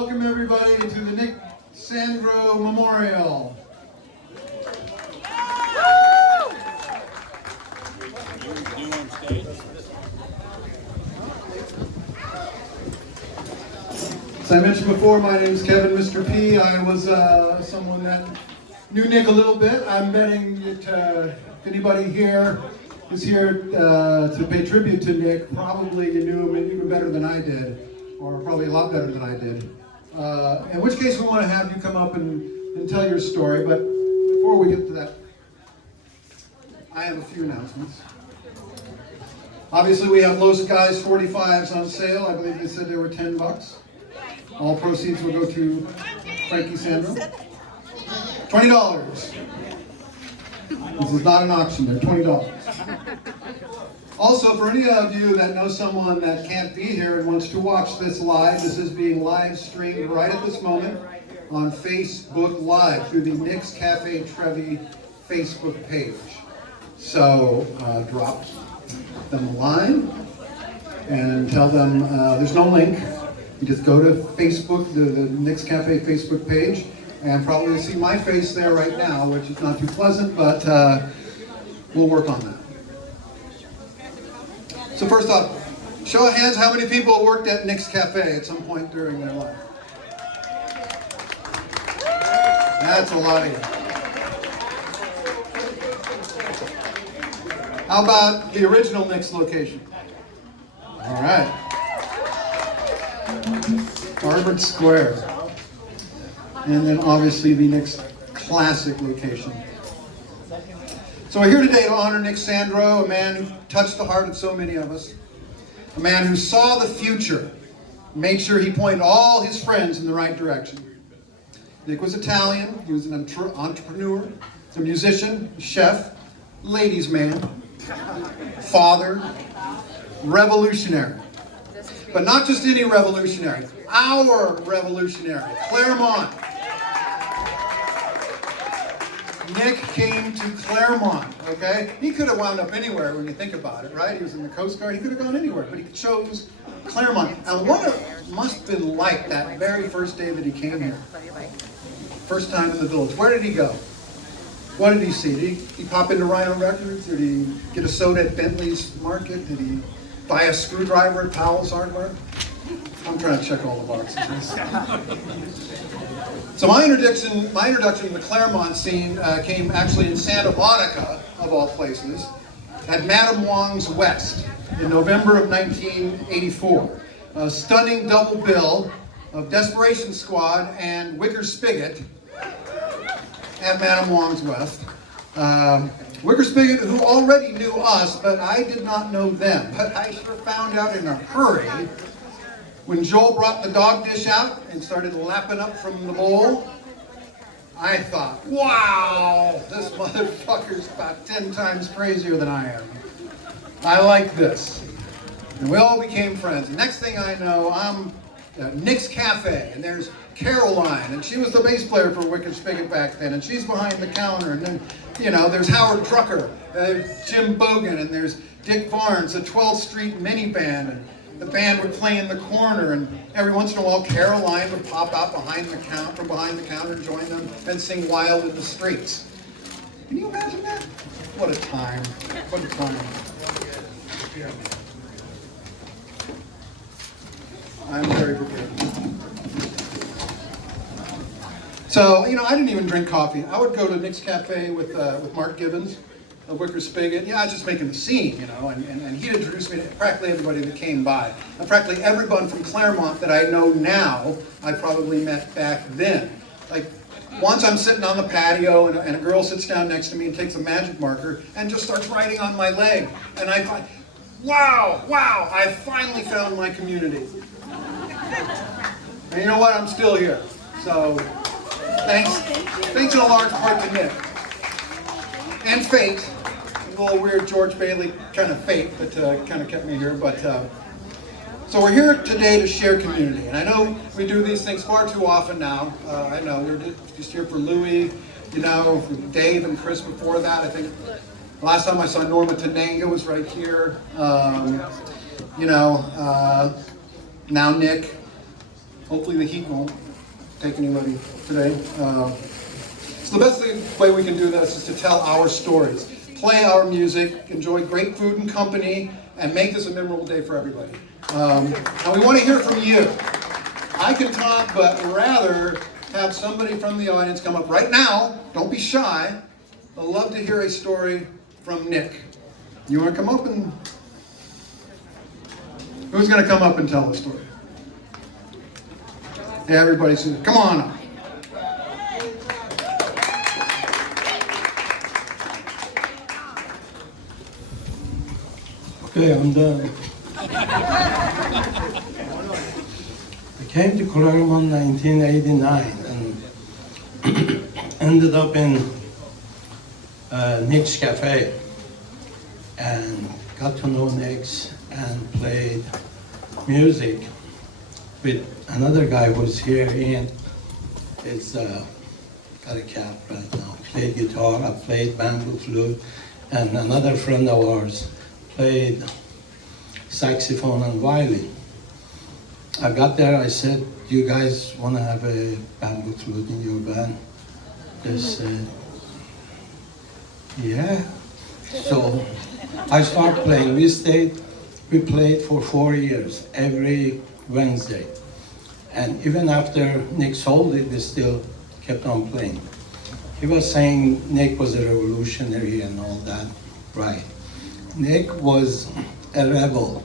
Welcome everybody to the Nick Sandro Memorial. As I mentioned before, my name is Kevin, Mr. P. I was someone that knew Nick a little bit. I'm betting that if anybody here is here to pay tribute to Nick, probably you knew him even better than I did, or probably a lot better than I did. In which case we want to have you come up and tell your story, but before we get to that, I have a few announcements. Obviously we have Los Guys 45s on sale. I believe they said they were $10. All proceeds will go to Frankie Sandro. $20. This is not an auction, they're $20. Also, for any of you that know someone that can't be here and wants to watch this live, this is being live streamed right at this moment on Facebook Live through the Nick's Cafe Trevi Facebook page. So drop them a line and tell them there's no link. You just go to Facebook, the Nick's Cafe Facebook page, and probably see my face there right now, which is not too pleasant, but we'll work on that. So first off, show of hands, how many people worked at Nick's Cafe at some point during their life? That's a lot of you. How about the original Nick's location? All right. Harvard Square. And then obviously the Nick's classic location. So we're here today to honor Nick Sandro, a man who touched the heart of so many of us. A man who saw the future, made sure he pointed all his friends in the right direction. Nick was Italian, he was an entrepreneur, a musician, a chef, ladies' man, father, revolutionary. But not just any revolutionary, our revolutionary, Claremont. Nick came to Claremont, okay? He could have wound up anywhere when you think about it, right? He was in the Coast Guard, he could have gone anywhere, but he chose Claremont. And what it must have been like that very first day that he came here. First time in the village. Where did he go? What did he see? Did he pop into Rhino Records? Did he get a soda at Bentley's Market? Did he buy a screwdriver at Powell's Hardware? I'm trying to check all the boxes. So my introduction to the Claremont scene came actually in Santa Monica, of all places, at Madame Wong's West in November of 1984. A stunning double bill of Deperation Squad and Wicker Spigot at Madame Wong's West. Wicker Spigot, who already knew us, but I did not know them. But I sure found out in a hurry when Joel brought the dog dish out and started lapping up from the bowl. I thought, wow, this motherfucker's about 10 times crazier than I am. I like this. And we all became friends. The next thing I know, I'm at Nick's Cafe, and there's Caroline, and she was the bass player for Wicked Spigot back then, and she's behind the counter, and then, you know, there's Howard Trucker, there's Jim Bogan, and there's Dick Barnes, the 12th Street mini band, and the band would play in the corner, and every once in a while Caroline would pop out from behind the counter and join them and sing Wild in the Streets. Can you imagine that? What a time. What a time. I'm very prepared. So, you know, I didn't even drink coffee. I would go to Nick's Cafe with Mark Gibbons, a Wicker Spigot. Yeah, I was just making the scene, you know, and he'd introduce me to practically everybody that came by. And practically everyone from Claremont that I know now, I probably met back then. Like, once I'm sitting on the patio and a girl sits down next to me and takes a magic marker and just starts writing on my leg. And I thought, wow, I finally found my community. And you know what, I'm still here. So, thanks in a large part to Nick. And fate. A little weird George Bailey kind of fate that kind of kept me here, but so we're here today to share community, and I know we do these things far too often now. I know we're just here for Louie, you know, for Dave and Chris before that. I think the last time I saw Norma Tenanga was right here. You know, now Nick. Hopefully the heat won't take anybody today. So the best way we can do this is to tell our stories, play our music, enjoy great food and company, and make this a memorable day for everybody. And we want to hear from you. I can talk, but rather have somebody from the audience come up right now. Don't be shy. I'd love to hear a story from Nick. You want to come up and... Who's going to come up and tell the story? Yeah, everybody, come on up. Okay, I'm done. I came to Ghahramani in 1989 and ended up in Nick's Cafe and got to know Nick's and played music with another guy who's here. Ian is got a cap right now. Played guitar, I played bamboo flute, and another friend of ours played saxophone and violin. I got there, I said, do you guys want to have a bamboo flute in your band? They said, yeah. So I started playing. We played for 4 years, every Wednesday. And even after Nick sold it, we still kept on playing. He was saying Nick was a revolutionary and all that, right. Nick was a rebel.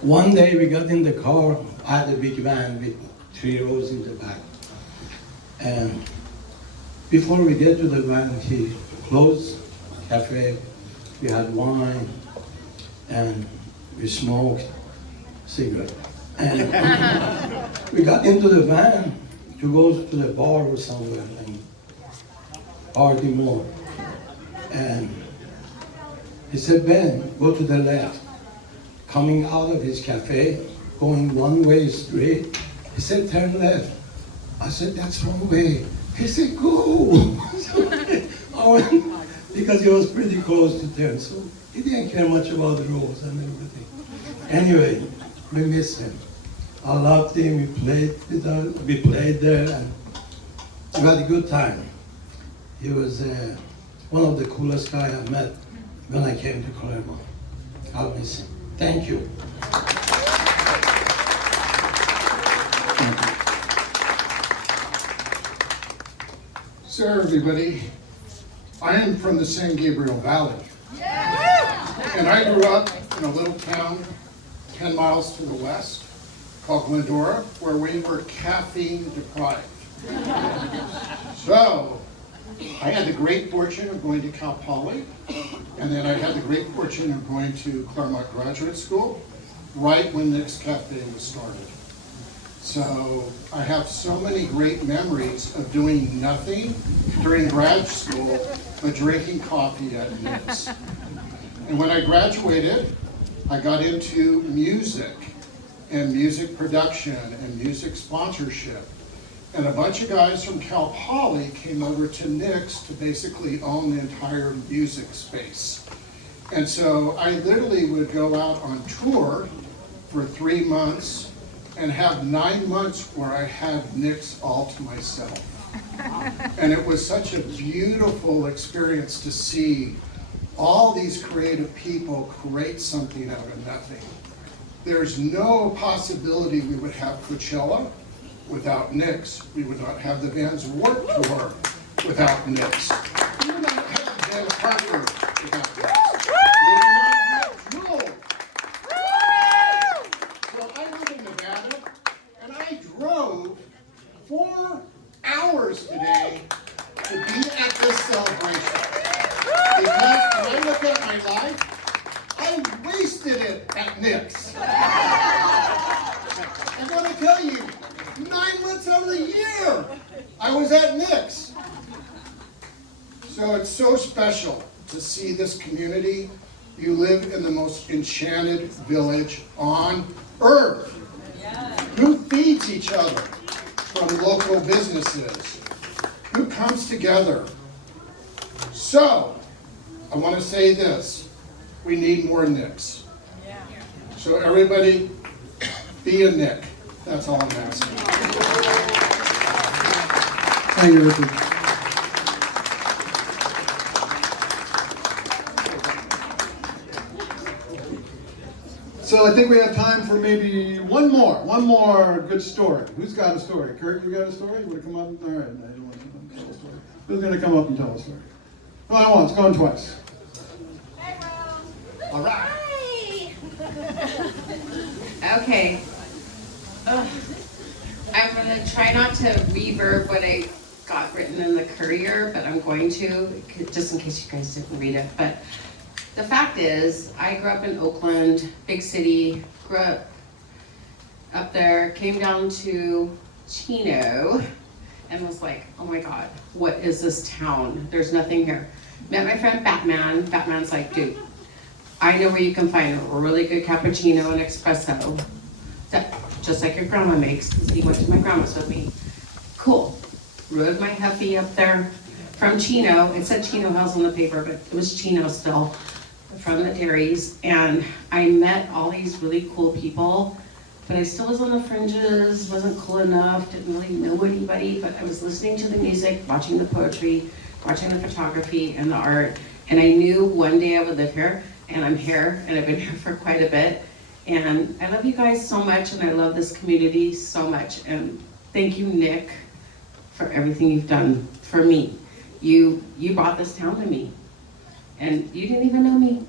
One day we got in the car, I had a big van with 3 rows in the back. And before we get to the van, he closed the cafe, we had wine, and we smoked cigarette. And we got into the van to go to the bar or somewhere and party more. And he said, Ben, go to the left. Coming out of his cafe, going one-way straight, he said, turn left. I said, that's wrong way. He said, go. I went, because he was pretty close to turn, so he didn't care much about the roads and everything. Anyway, we miss him. I loved him, we played there, and we had a good time. He was one of the coolest guys I met when I came to Ghahramani. I'll miss him. Thank you. So everybody, I am from the San Gabriel Valley. And I grew up in a little town 10 miles to the west called Glendora, where we were caffeine deprived. So I had the great fortune of going to Cal Poly, and then I had the great fortune of going to Claremont Graduate School right when Nick's Cafe was started. So I have so many great memories of doing nothing during grad school but drinking coffee at Nick's. And when I graduated, I got into music and music production and music sponsorship. And a bunch of guys from Cal Poly came over to Nick's to basically own the entire music space. And so I literally would go out on tour for 3 months and have 9 months where I had Nick's all to myself. And it was such a beautiful experience to see all these creative people create something out of nothing. There's no possibility we would have Coachella without Nick's. We would not have the Vans Warped Tour without Nick's. We would not have the Ellen Harper without Nick's. We would not have Jewel. So I live in Nevada, and I drove 4 hours today to be at this celebration. Because when I look at my life, I wasted it at Nick's. I'm going to tell you, 9 months out of the year, I was at Nick's. So it's so special to see this community. You live in the most enchanted village on earth. Who feeds each other from local businesses? Who comes together? So, I want to say this. We need more Nick's. So everybody, Be a Nick. That's all I'm asking. Thank you, Richard. So I think we have time for maybe one more good story. Who's got a story? Kurt, you got a story? You want to come up? All right, I don't want to come up and tell a story. Who's going to come up and tell a story? Going once, going twice. All right. Hi. Okay. Ugh. I'm going to try not to reverb what I got written in the Courier, but I'm going to, just in case you guys didn't read it. But the fact is, I grew up in Oakland, big city, grew up there, came down to Chino, and was like, oh my God, what is this town? There's nothing here. Met my friend Batman. Batman's like, dude, I know where you can find a really good cappuccino and espresso, just like your grandma makes, because he went to my grandma's with me. Cool. Rode my Huffy up there from Chino. It said Chino Hills on the paper, but it was Chino still, from the dairies. And I met all these really cool people, but I still was on the fringes, wasn't cool enough, didn't really know anybody, but I was listening to the music, watching the poetry, watching the photography and the art. And I knew one day I would live here, and I'm here, and I've been here for quite a bit. And I love you guys so much, and I love this community so much. And thank you, Nick, for everything you've done for me. You brought this town to me, and you didn't even know me.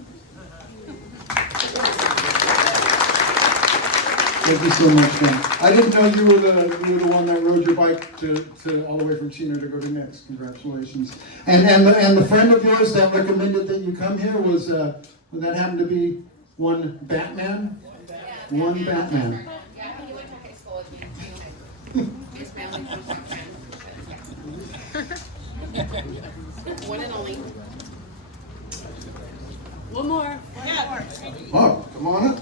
Thank you so much, man. I didn't know you were the one that rode your bike to all the way from Chino to go to Nick's. Congratulations. And the friend of yours that recommended that you come here was would that happen to be one Batman? Yeah, one Batman. Yeah, he went to high school with me. His family comes from One and only. One more. Oh, come on up.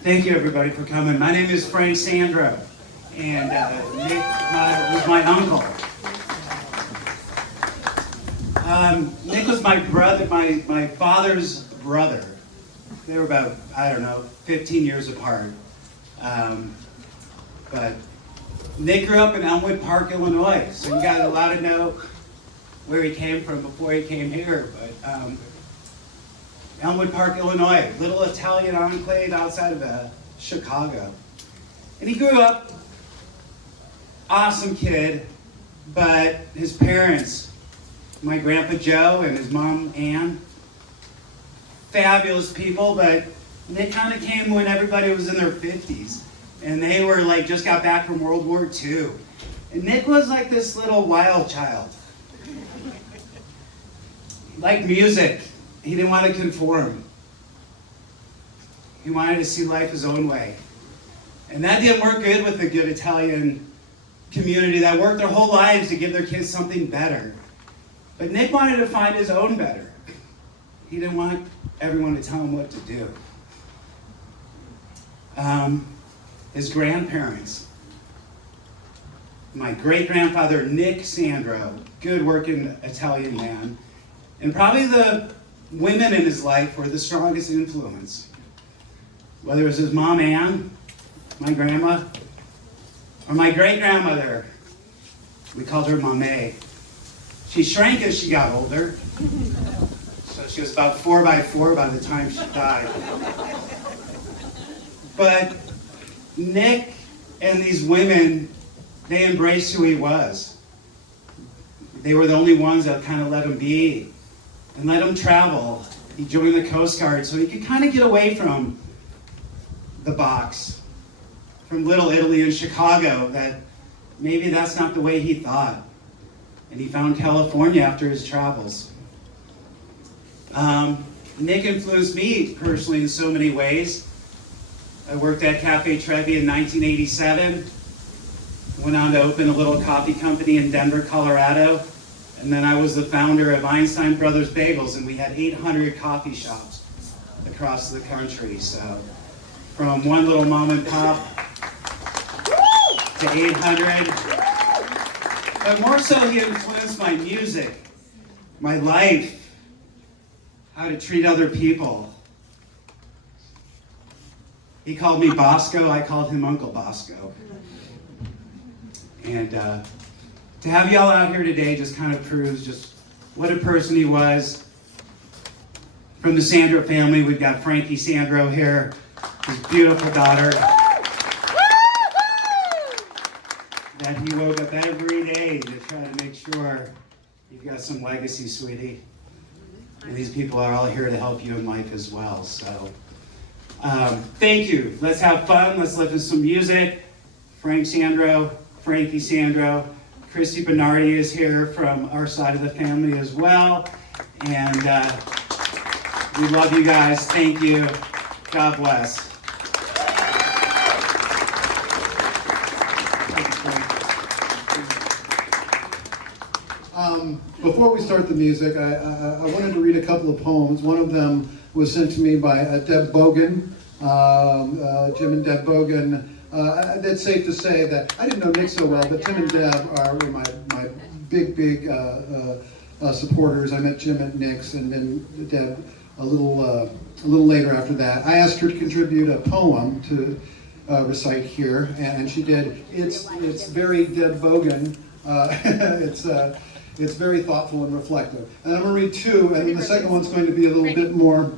Thank you, everybody, for coming. My name is Frank Sandro, and Nick was my uncle. Nick was my brother, my father's brother. They were about, I don't know, 15 years apart. But Nick grew up in Elmwood Park, Illinois, so you got a lot to know where he came from before he came here. But Elmwood Park, Illinois, little Italian enclave outside of Chicago. And he grew up, awesome kid, but his parents, my grandpa Joe and his mom Ann, fabulous people, but they kind of came when everybody was in their 50s. And they were like, just got back from World War II. And Nick was like this little wild child. Liked music. He didn't want to conform. He wanted to see life his own way. And that didn't work good with the good Italian community that worked their whole lives to give their kids something better. But Nick wanted to find his own better. He didn't want everyone to tell him what to do. His grandparents, my great-grandfather Nick Sandro, good working Italian man, and probably the women in his life were the strongest influence. Whether it was his mom Ann, my grandma, or my great-grandmother. We called her Mahlea. She shrank as she got older. So she was about 4x4 by the time she died. But Nick and these women, they embraced who he was. They were the only ones that kind of let him be and let him travel. He joined the Coast Guard so he could kind of get away from the box, from Little Italy in Chicago, that maybe that's not the way he thought. And he found California after his travels. Nick influenced me personally in so many ways. I worked at Cafe Trevi in 1987. Went on to open a little coffee company in Denver, Colorado. And then I was the founder of Einstein Brothers Bagels, and we had 800 coffee shops across the country. So from one little mom and pop to 800. But more so, he influenced my music, my life, how to treat other people. He called me Bosco, I called him Uncle Bosco. And to have y'all out here today just kind of proves just what a person he was. From the Sandro family, we've got Frankie Sandro here, his beautiful daughter. That he woke up every day to try to make sure you've got some legacy, sweetie. And these people are all here to help you in life as well. So, thank you. Let's have fun. Let's listen to some music. Frank Sandro, Frankie Sandro, Christy Bernardi is here from our side of the family as well. And we love you guys. Thank you. God bless. Before we start the music, I wanted to read a couple of poems. One of them was sent to me by Deb Bogan, Jim and Deb Bogan. It's safe to say that I didn't know Nick so well, but Tim and Deb are my big supporters. I met Jim at Nick's and then Deb a little later after that. I asked her to contribute a poem to recite here, and she did. It's very Deb Bogan. It's very thoughtful and reflective. And I'm going to read two, and then the second one's going to be a little bit more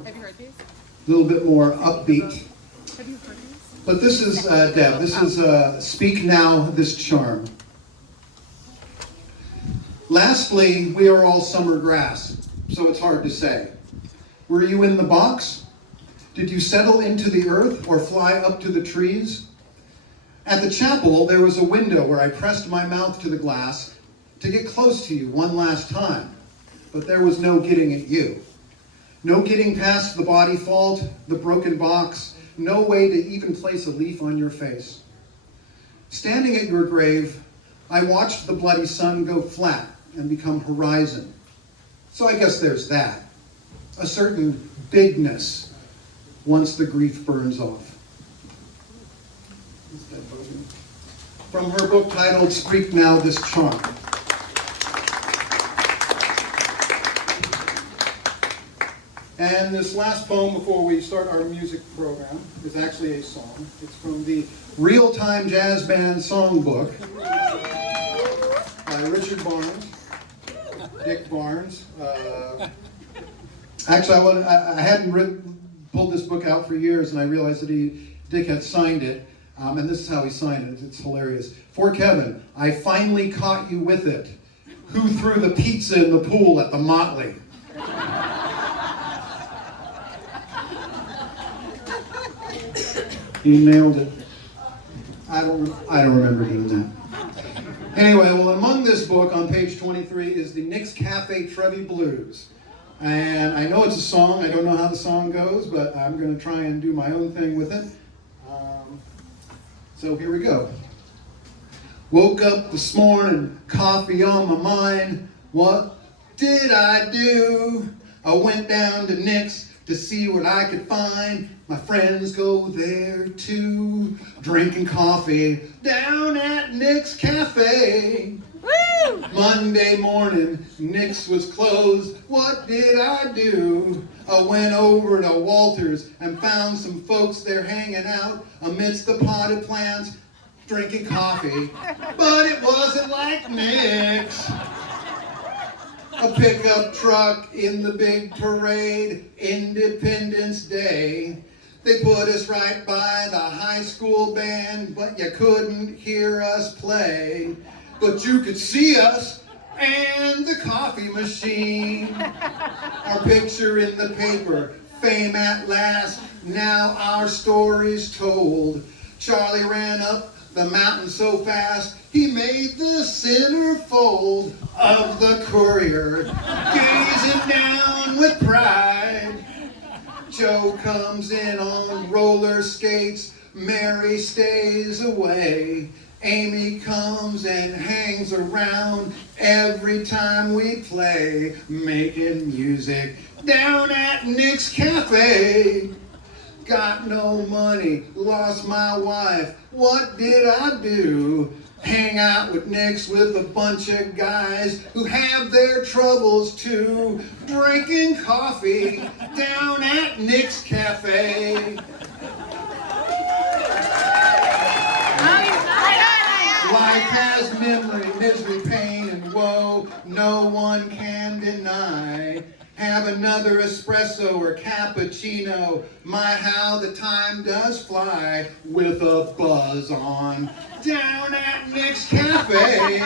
upbeat. But this is Deb. This is Speak Now, This Charm. Lastly, we are all summer grass, so it's hard to say. Were you in the box? Did you settle into the earth or fly up to the trees? At the chapel, there was a window where I pressed my mouth to the glass to get close to you one last time, but there was no getting at you. No getting past the body fault, the broken box, no way to even place a leaf on your face. Standing at your grave, I watched the bloody sun go flat and become horizon. So I guess there's that. A certain bigness once the grief burns off. From her book titled Speak Now, This Charm. And this last poem before we start our music program is actually a song. It's from the Real-Time Jazz Band Songbook by Richard Barnes, Dick Barnes. Actually, I hadn't pulled this book out for years, and I realized that Dick had signed it. And this is how he signed it. It's hilarious. For Kevin, I finally caught you with it. Who threw the pizza in the pool at the Motley? He nailed it. I don't remember doing that. Anyway, well, among this book on page 23 is the Nick's Cafe Trevi Blues. And I know it's a song. I don't know how the song goes, but I'm going to try and do my own thing with it. So here we go. Woke up this morning, coffee on my mind. What did I do? I went down to Nick's to see what I could find. My friends go there too, drinking coffee down at Nick's Cafe. Woo! Monday morning, Nick's was closed. What did I do? I went over to Walter's and found some folks there hanging out amidst the potted plants, drinking coffee. But it wasn't like Nick's. A pickup truck in the big parade, Independence Day. They put us right by the high school band, but you couldn't hear us play. But you could see us and the coffee machine. Our picture in the paper, fame at last, now our story's told. Charlie ran up the mountain so fast, he made the centerfold of the Courier, gazing down with pride. Joe comes in on roller skates, Mary stays away. Amy comes and hangs around every time we play, making music down at Nick's Cafe. Got no money, lost my wife, what did I do? Hang out with Nick's with a bunch of guys who have their troubles too, drinking coffee down at Nick's Cafe. life has memory, misery, pain, and woe, no one can deny. Have another espresso or cappuccino, my how the time does fly, with a buzz on. Down at Nick's Cafe,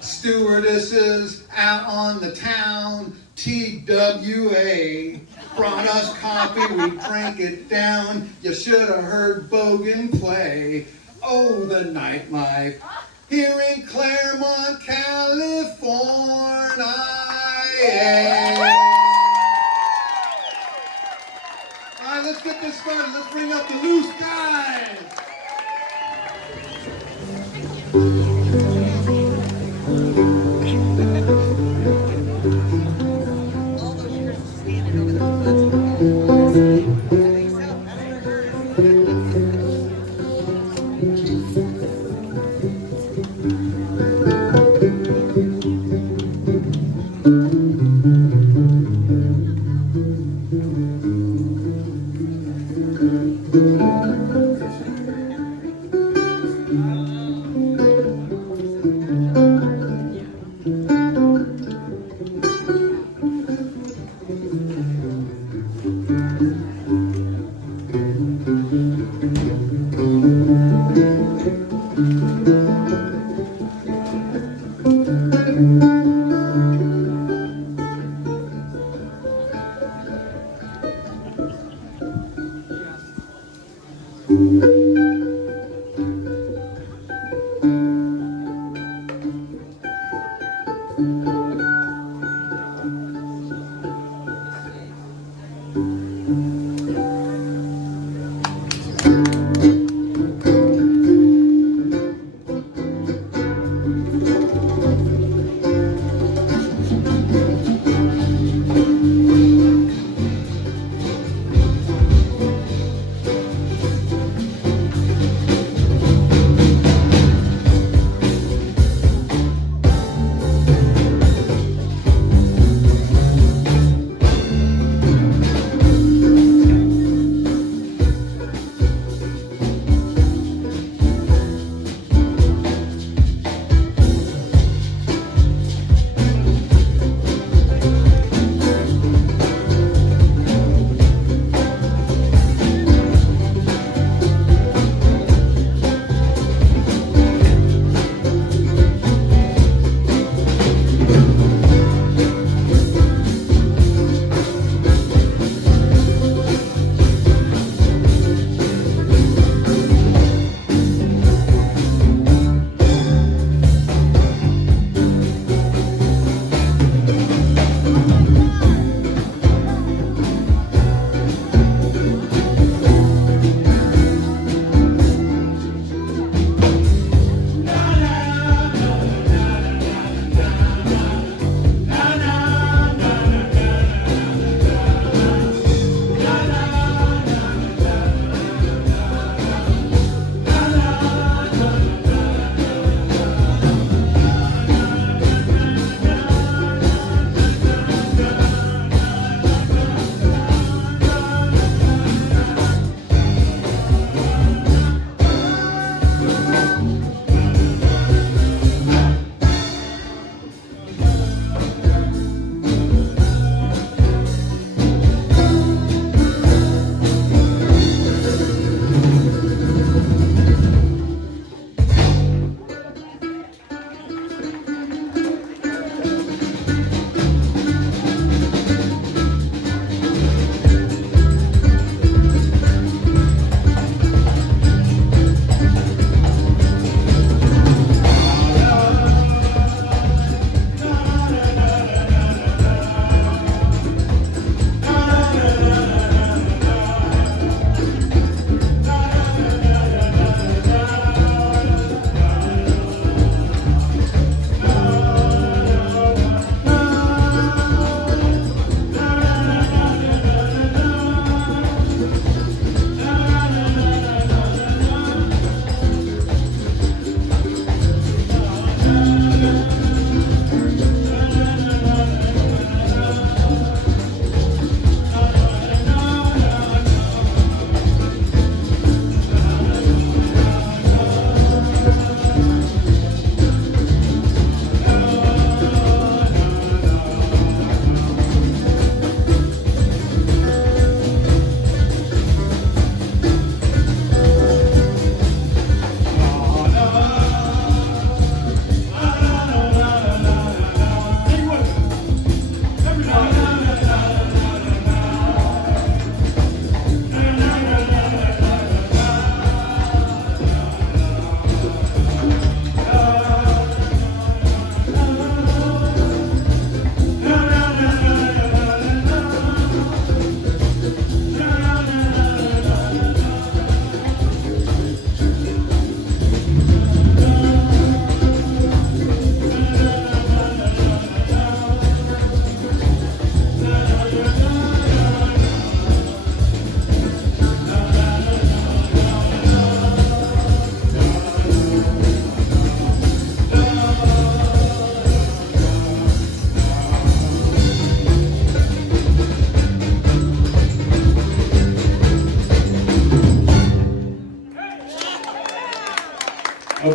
stewardesses out on the town, TWA, brought us coffee, we drank it down, you should have heard Bogan play. Oh, the nightlife here in Claremont, California. All right, let's get this started. Let's bring up the loose guys. All those years standing over there.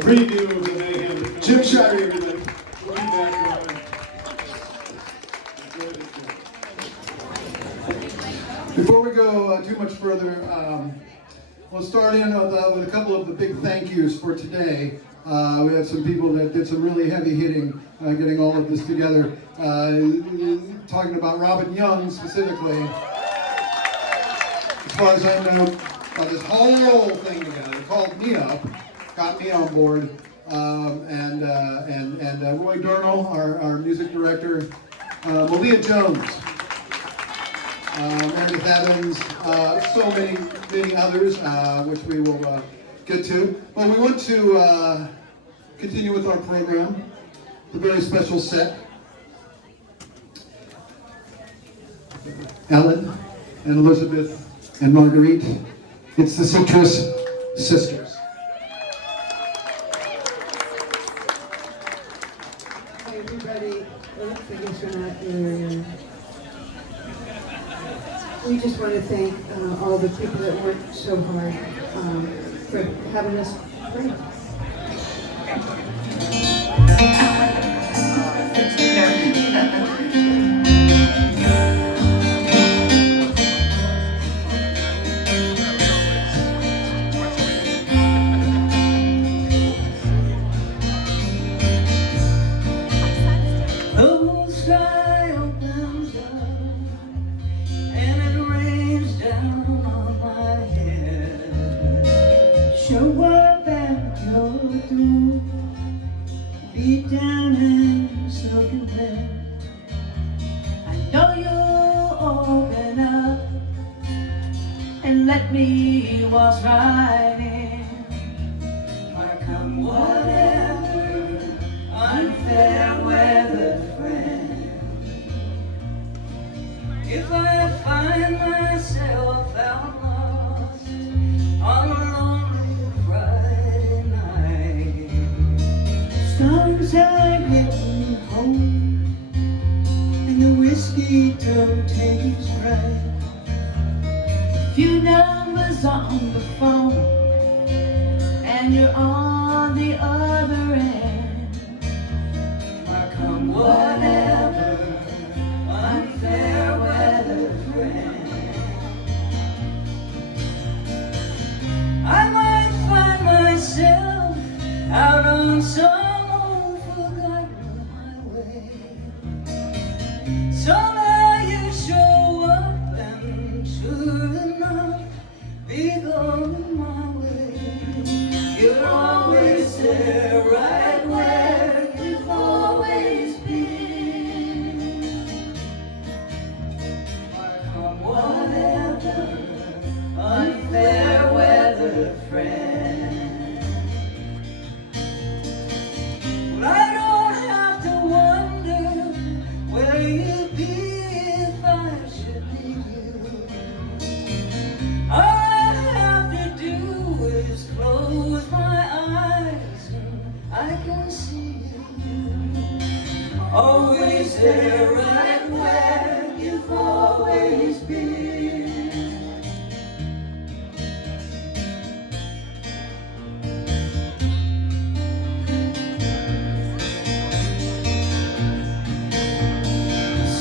preview of the mayhem. Jim Shirey, everybody. We'll be back. Before we go too much further, we'll start in with a couple of the big thank yous for today. We had some people that did some really heavy hitting, getting all of this together. Talking about Robin Young specifically. As far as I know, this whole thing together called me up, got me on board, and Roy Durnal, our music director, Mahlea Jones, Meredith Evans, so many others, which we will get to. But we want to continue with our program, a very special set. Ellen and Elizabeth and Marguerite, it's the Citrus Sisters. Hi everybody, I guess we're not here. We just want to thank all the people that worked so hard for having us play.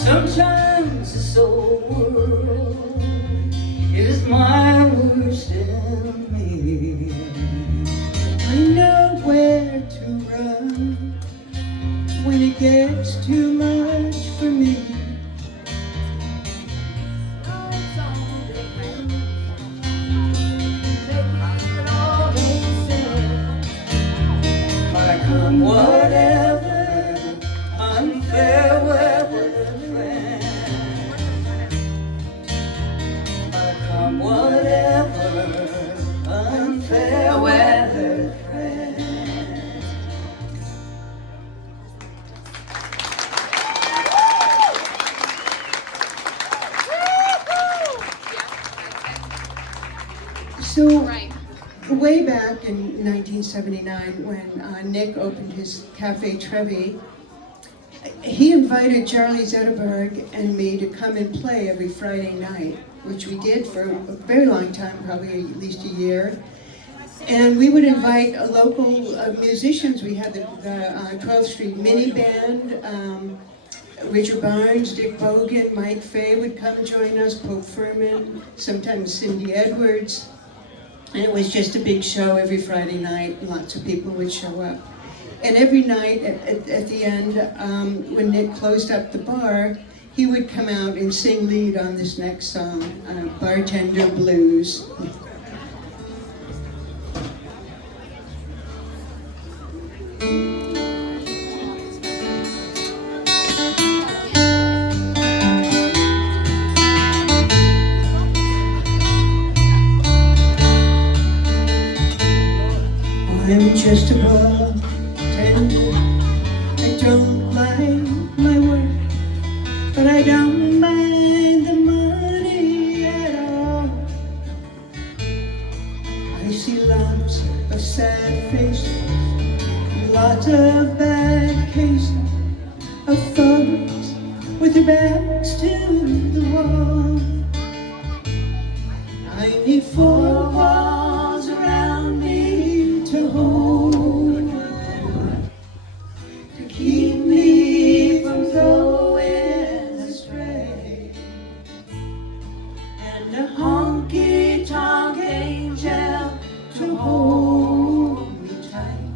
Sometimes this old world is my worst enemy. I know where to run when it gets too much for me. But come whatever, unfair weather, friend. But come whatever, unfair weather, friend. So, way back in 1979, when Nick opened his Cafe Trevi, he invited Charlie Zetterberg and me to come and play every Friday night, which we did for a very long time, probably at least a year. And we would invite local musicians. We had the 12th Street Mini Band. Richard Barnes, Dick Bogan, Mike Fay would come join us, Pope Furman, sometimes Cindy Edwards. And it was just a big show every Friday night, and lots of people would show up. And every night at the end, when Nick closed up the bar, he would come out and sing lead on this next song, Bartender Blues. I'm just a bartender. I don't like my work, but I don't mind the money at all. I see lots of sad faces, lots of bad cases of folks with their backs to the wall. I need 4 walls around me to hold, to keep me from going astray, and a honky-tonk angel to hold me tight,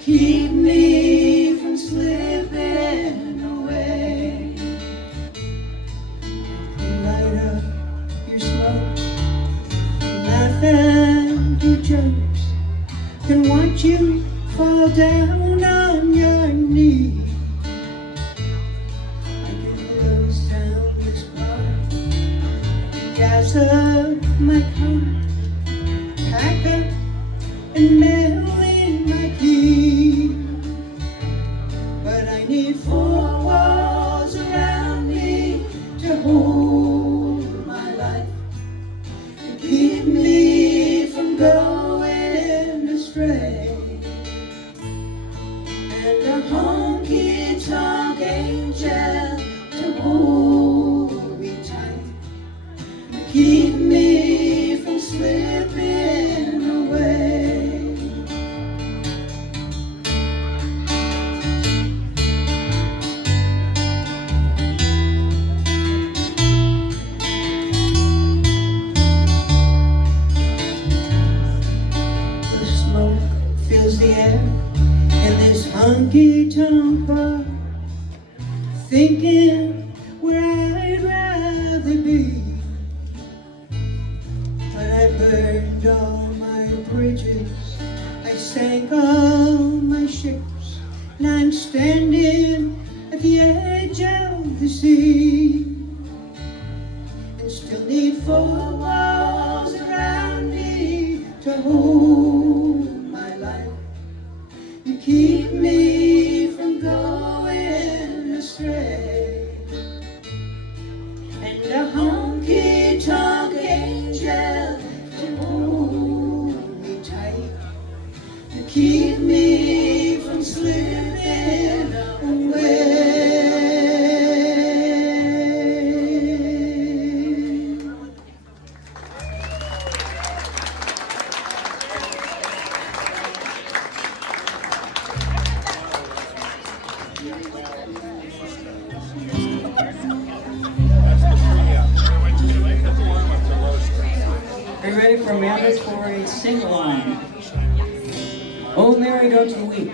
keep me from slipping away. Light up your smoke, laugh at your jokes, can watch you fall down on your knee. I can close down this bar, gas up my car, pack up and mail in my key. But I need 4 walls around me to hold my life, to keep me from going astray, and a honky-tonk angel to hold me tight, to keep me from slipping away. The smoke fills the air in this honky-tonk bar, thinking where I'd rather be. But I burned all my bridges, I sank all my ships, and I'm standing at the edge of the sea, and still need 4 walls around me to hold my life, to keep me from going astray, and a honky-tonk angel to hold me tight, to keep me from slipping away. Are you ready for a mandatory sing-along? Oh, Mary, don't you weep.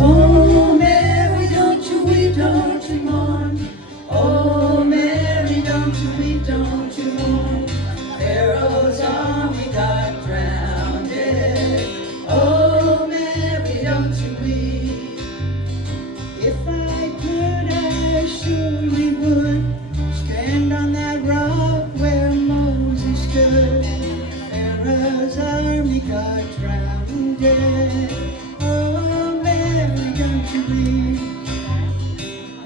Oh, Mary, don't you weep, don't you mourn. Oh, Mary, don't you weep, don't you mourn. Pharaoh's army got drowned. Oh, Mary, don't you weep. If I could, I surely would stand on that rock where Moses stood. Pharaoh's army got drowned. Oh, Mary, don't you weep.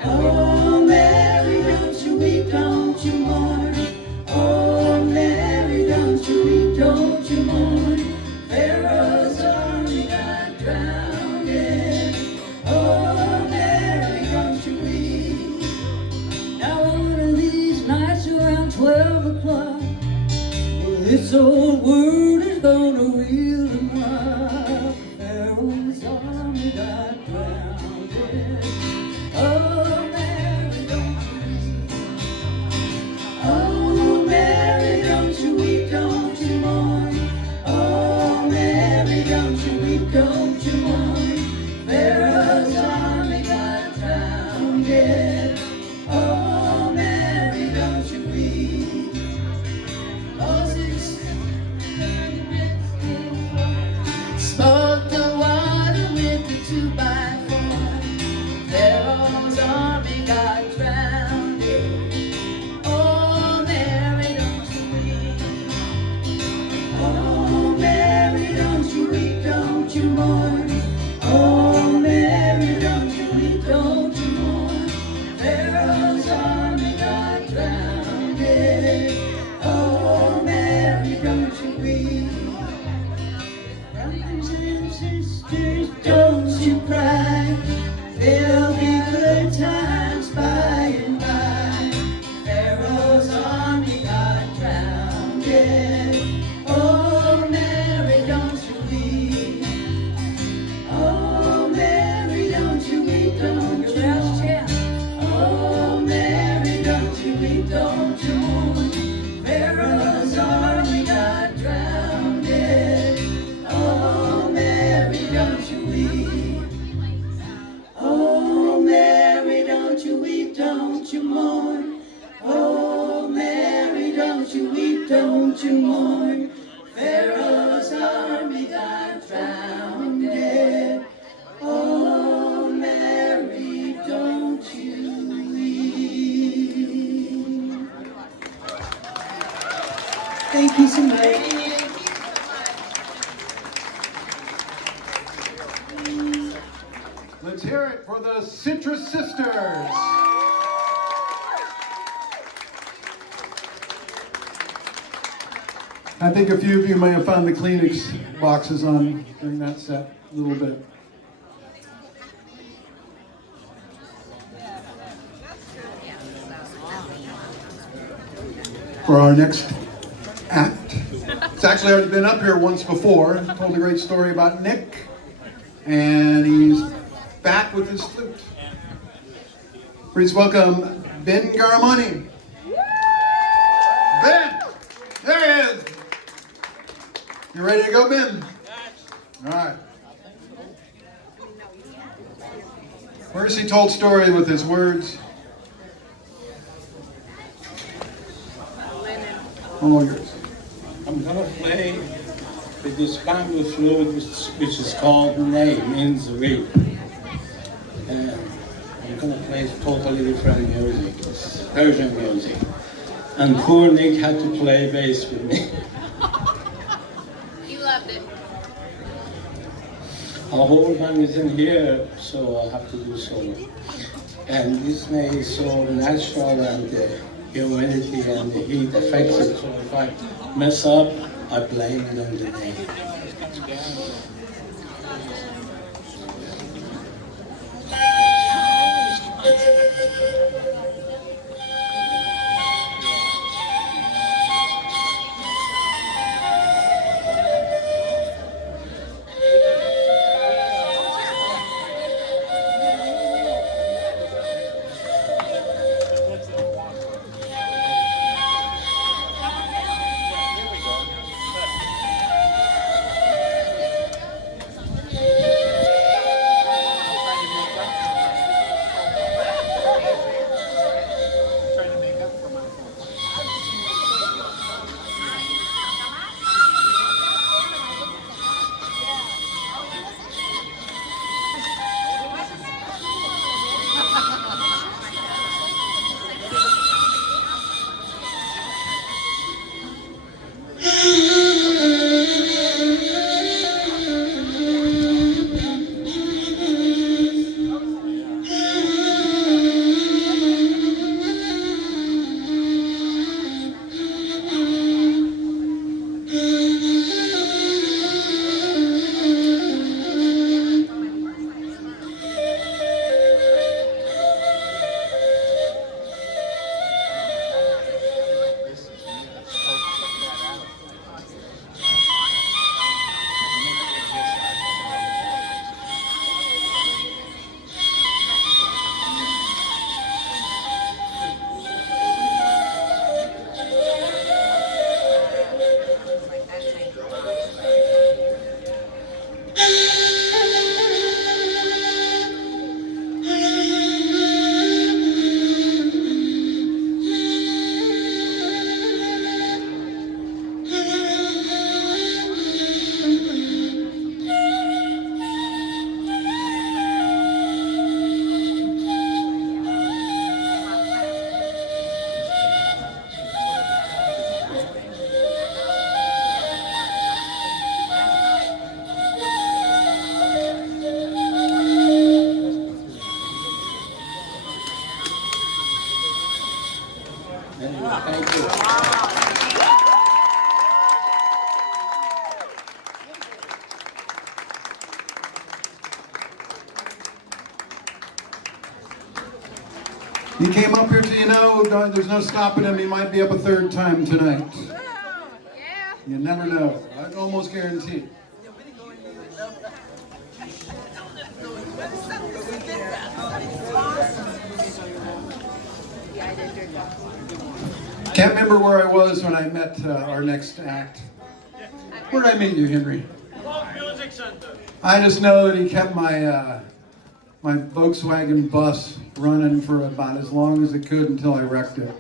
Oh, Mary, don't you weep, don't you mourn. Oh, Mary, don't you weep, don't you mourn. Pharaoh's army got drowned. Oh, Mary, don't you weep. Now one of these nights around 12 This old world is gonna reel them wild. Pharaoh's army got drowned. Oh, Mary, don't you weep. Oh, Mary, don't you weep, don't you mourn. Oh, Mary, don't you weep, don't you mourn. Pharaoh's army got drowned. Oh, Mary, don't you weep. Moses spoke the water with the 2x4. Pharaoh's army got drowned. Oh, Mary, don't you weep. Oh, Mary, don't you weep, don't you mourn. Oh, Mary, don't you weep, don't you mourn. Pharaoh's army got drowned. Oh, Mary, don't you weep. Brothers and sisters, don't you cry. There'll be good times by and by. Pharaoh's army got drowned. Oh, Mary, don't you weep. Oh, Mary, don't you weep, don't you mourn. Oh, Mary, don't you weep, don't you mourn. Pharaoh's army got drowned. Oh, Mary, don't you weep. Oh, Mary, don't you weep, don't you mourn. Oh, Mary, don't you weep, don't you mourn. Pharaoh's army got drowned. Oh, Mary, don't you weep. Thank you so much. Let's hear it for the Citrus Sisters. I think a few of you may have found the Kleenex boxes on during that set a little bit. For our next act, it's actually already been up here once before. Told a great story about Nick, and he's back with his flute. Please welcome Ben Ghahramani. Ben, there he is. You ready to go, Ben? All right. First, he told story with his words. All yours. I'm gonna play with this bamboo flute, which is called Ney, means reed. And I'm gonna play totally different music. It's Persian music. And poor Nick had to play bass with me. You loved it. Our whole band isn't here, so I have to do solo. And this Ney is so natural, and the humidity and the heat affects it. So if I mess up, I blame it on the Ney. He came up here to, there's no stopping him. He might be up a third time tonight. You never know. I can almost guarantee. Can't remember where I was when I met our next act. Where did I meet you, Henry? I just know that he kept my my Volkswagen bus running for about as long as it could until I wrecked it.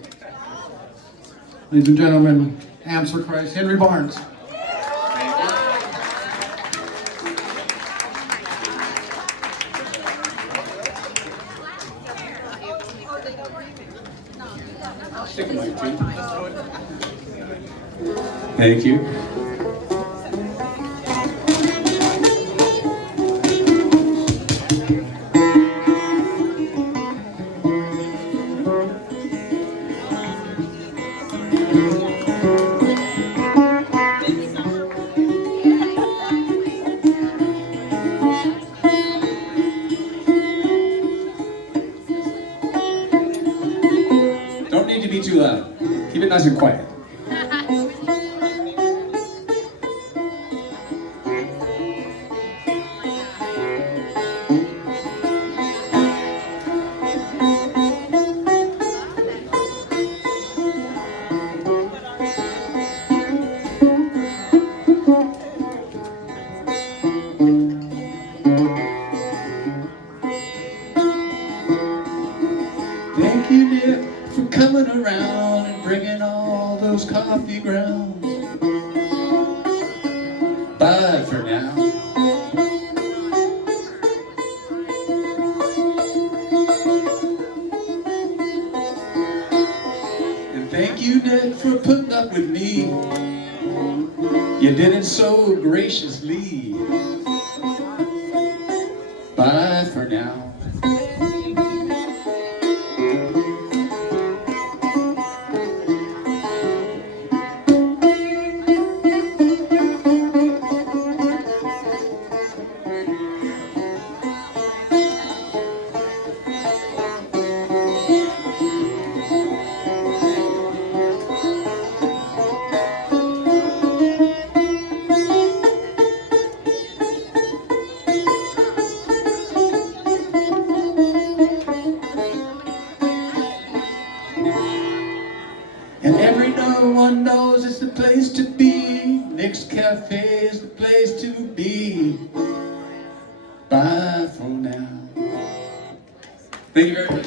Ladies and gentlemen, Amps for Christ, Henry Barnes. Thank you. Don't need to be too loud. Keep it nice and quiet. Thank you, dear, for coming around and bringing all those coffee grounds. Bye for now. And thank you, Nick, for putting up with me. You did it so graciously. Bye for now. And everyone knows it's the place to be. Nick's Cafe is the place to be. Bye for now. Thank you very much.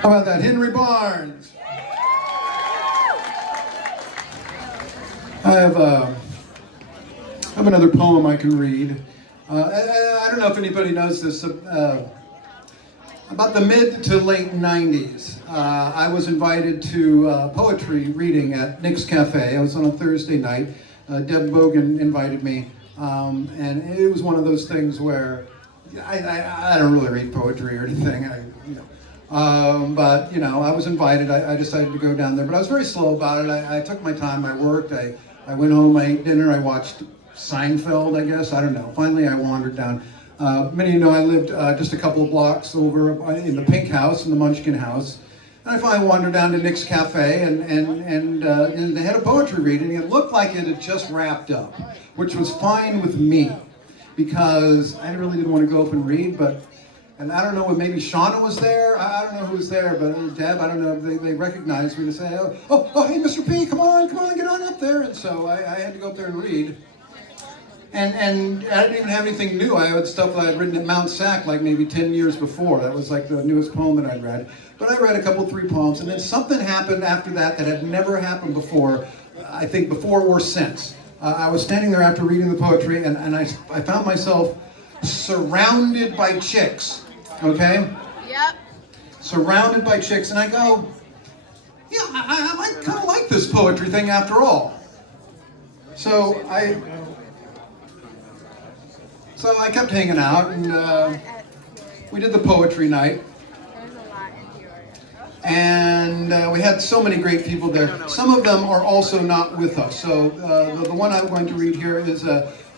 How about that, Henry Barnes? I have another poem I can read. I don't know if anybody knows this. About the mid to late 90s, I was invited to poetry reading at Nick's Cafe. I was on a Thursday night. Deb Bogan invited me, and it was one of those things where I don't really read poetry or anything. But I was invited. I decided to go down there, but I was very slow about it. I took my time. I worked. I went home. I ate dinner. I watched Seinfeld, I guess. I don't know. Finally, I wandered down. Many of you know I lived just a couple of blocks over in the Pink House, in the Munchkin House. And I finally wandered down to Nick's Cafe, and they had a poetry reading. It looked like it had just wrapped up, which was fine with me, because I really didn't want to go up and read, and I don't know, maybe Shauna was there. I don't know who was there, but Deb, I don't know if they recognized me to say, oh, hey, Mr. P, come on, get on up there. And so I had to go up there and read. And I didn't even have anything new. I had stuff that I'd written at Mount Sac like maybe 10 years before. That was like the newest poem that I'd read. But I read a couple, 3 poems, and then something happened after that that had never happened before, I think before or since. I was standing there after reading the poetry, and I found myself surrounded by chicks, okay? Yep. Surrounded by chicks, and I go, yeah, I kind of like this poetry thing after all. So I kept hanging out, and we did the poetry night. And we had so many great people there. Some of them are also not with us. So the one I'm going to read here is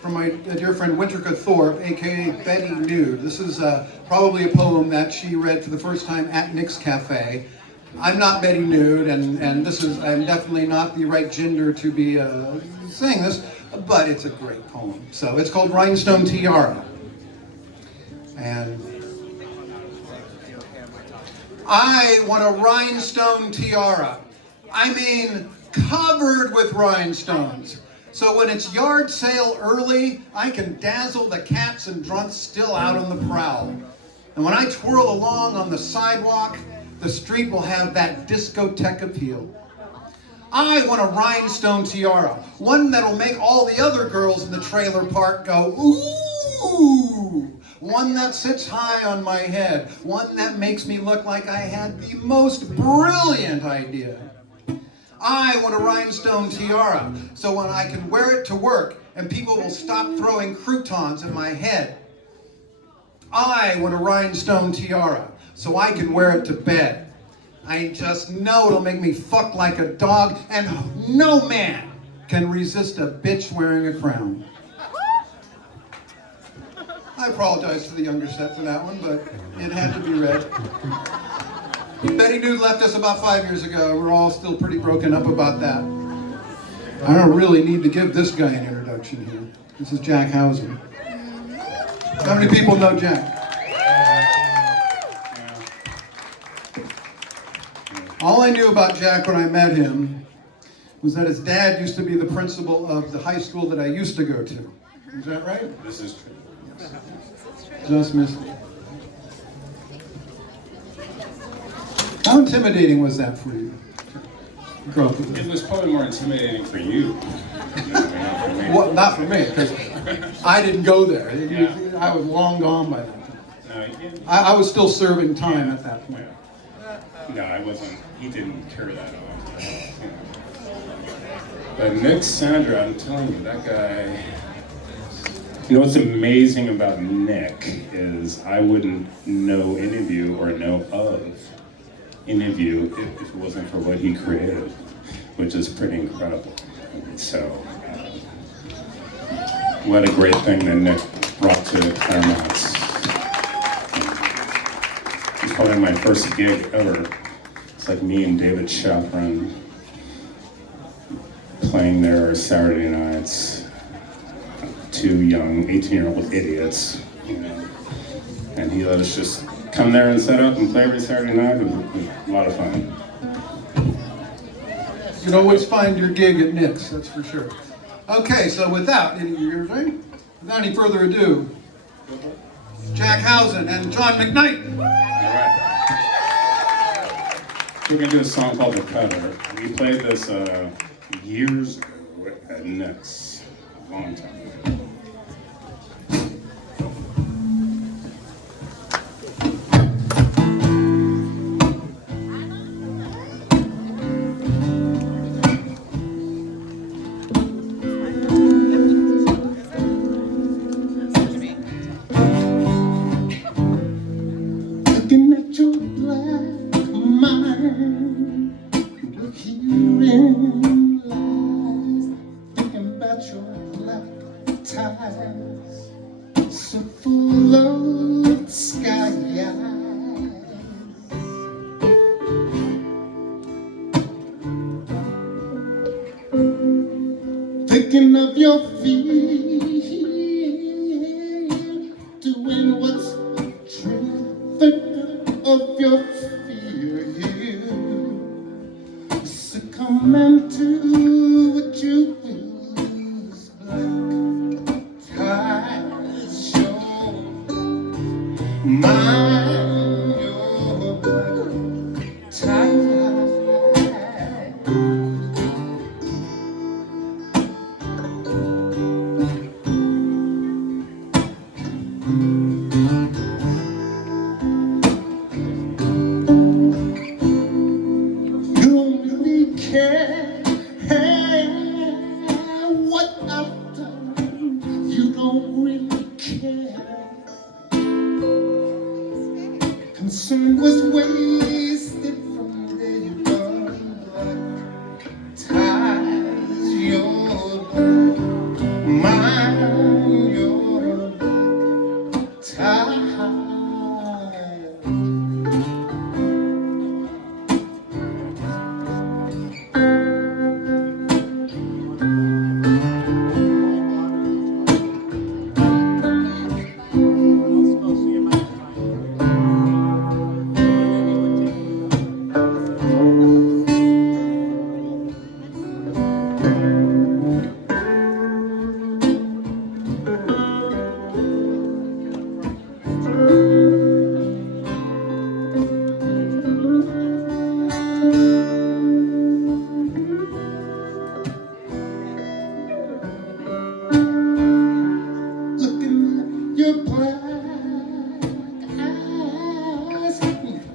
from my dear friend Winterka Thorpe, aka Betty Nude. This is probably a poem that she read for the first time at Nick's Cafe. I'm not Betty Nude, and I'm definitely not the right gender to be saying this, but it's a great poem. So it's called Rhinestone Tiara. And I want a rhinestone tiara. I mean, covered with rhinestones. So when it's yard sale early, I can dazzle the cats and drunks still out on the prowl. And when I twirl along on the sidewalk, the street will have that discotheque appeal. I want a rhinestone tiara, one that'll make all the other girls in the trailer park go, ooh! One that sits high on my head, one that makes me look like I had the most brilliant idea. I want a rhinestone tiara, so when I can wear it to work and people will stop throwing croutons at my head. I want a rhinestone tiara, so I can wear it to bed. I just know it'll make me fuck like a dog, and no man can resist a bitch wearing a crown. I apologize to the younger set for that one, but it had to be read. Betty Nude left us about 5 years ago. We're all still pretty broken up about that. I don't really need to give this guy an introduction here. This is Jack Housen. How many people know Jack? All I knew about Jack when I met him was that his dad used to be the principal of the high school that I used to go to. Is that right? This is true. Just missed it. How intimidating was that for you? Grow up with It it. was probably more intimidating for you. Well, not for me, because I didn't go there. Yeah. I was long gone by then. No, I was still serving time at that point. no, I wasn't. He didn't carry that on. But Nick Sandro, I'm telling you, that guy. You know what's amazing about Nick is I wouldn't know any of you or know of any of you if it wasn't for what he created, which is pretty incredible. So, what a great thing that Nick brought to Claremont. It's probably my first gig ever. It's like me and David Chaperon playing there Saturday nights. Two young 18-year-old idiots, you know, and he let us just come there and set up and play every Saturday night. It was a lot of fun. You can always find your gig at Nick's, that's for sure. Okay, so without any further ado, Jack Housen and John McKnight. All right. We're gonna do a song called The Cutter. We played this years ago at Nick's, a long time ago. Thinking of your feet, doing what's true, thinking of your fear, succumbing to what you lose, black ties show, mind your black ties. Concern was wasted from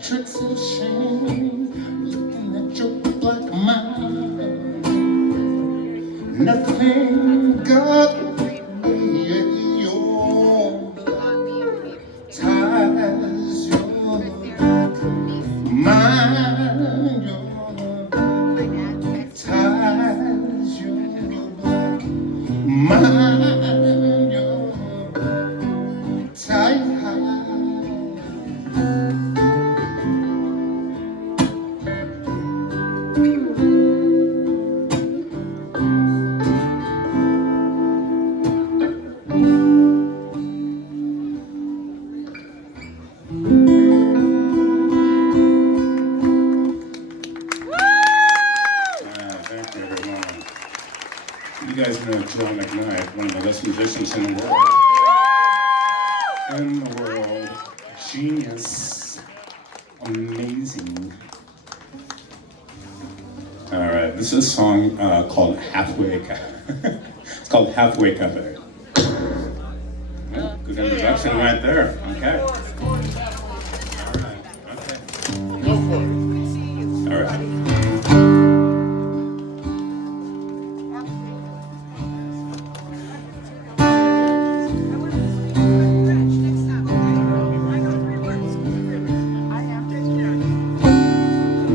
tricks of shame, looking at your black mind. Nothing got me your ties, your mind, your ties, your black mind, your ties. Thank you, everyone. You guys know Joe McKnight, one of the best musicians in the world. In the world. Genius. Amazing. All right, this is a song called Halfway Cup. It's called Halfway Cafe. Oh, good introduction right there. Okay. All right. Okay. Go for it. All right.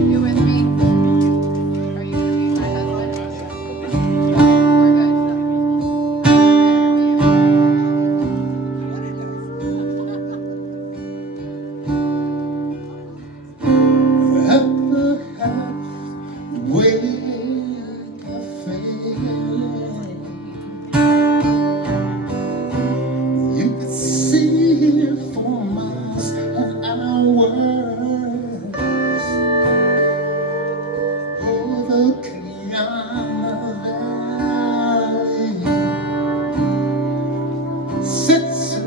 You with me? Are you gonna be my husband? We're You could see for miles and hours over Kiana Valley. Sits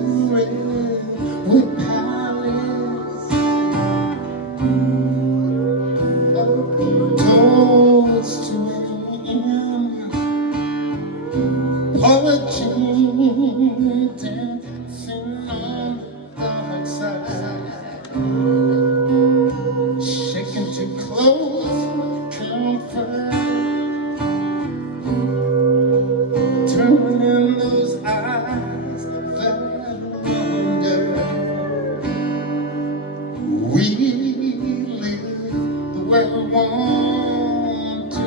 with palace toast to him. Poetry dancing on the dark side, shaking too close for comfort, turning those eyes that wonder. We live the way we want to.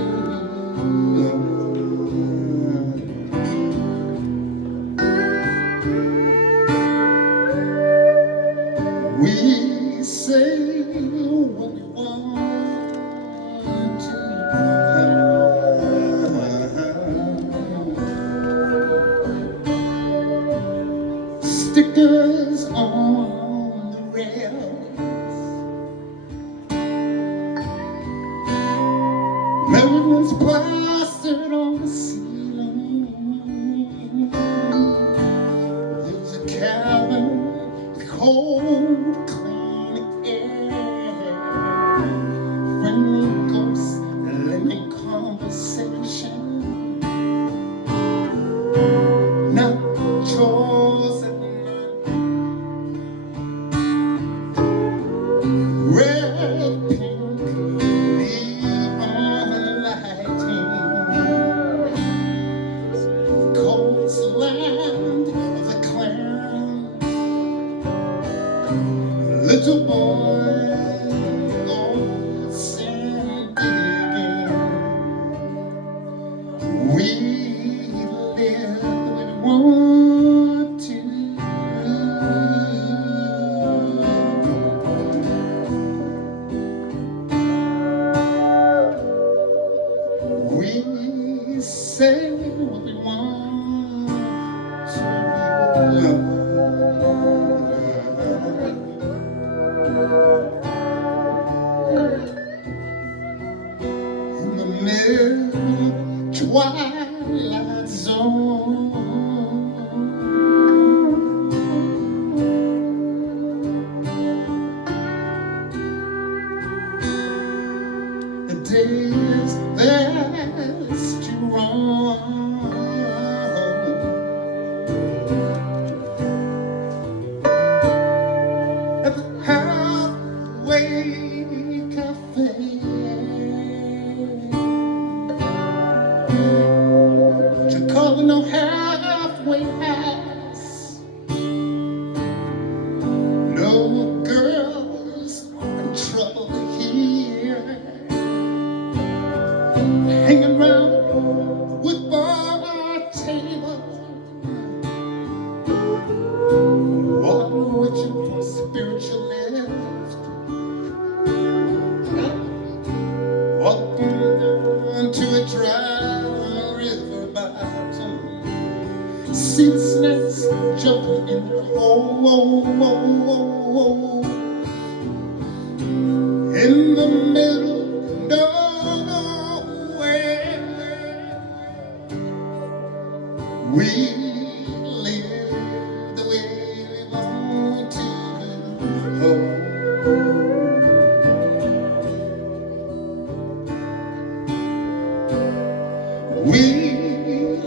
We say what we want to. Stickers on the rails, melons plastered on the ceiling. There's a cabin with cold, clean air, friendly ghosts, lending conversation. Not chores at night, red, pink, neon lighting. Cold's the land of the clans. Little boy goes sand digging. We live the way we want to. We say what we want to. walking down to a dry river bottom. Sea snakes jumping in the hole, in the middle of nowhere. We live the way we want to. We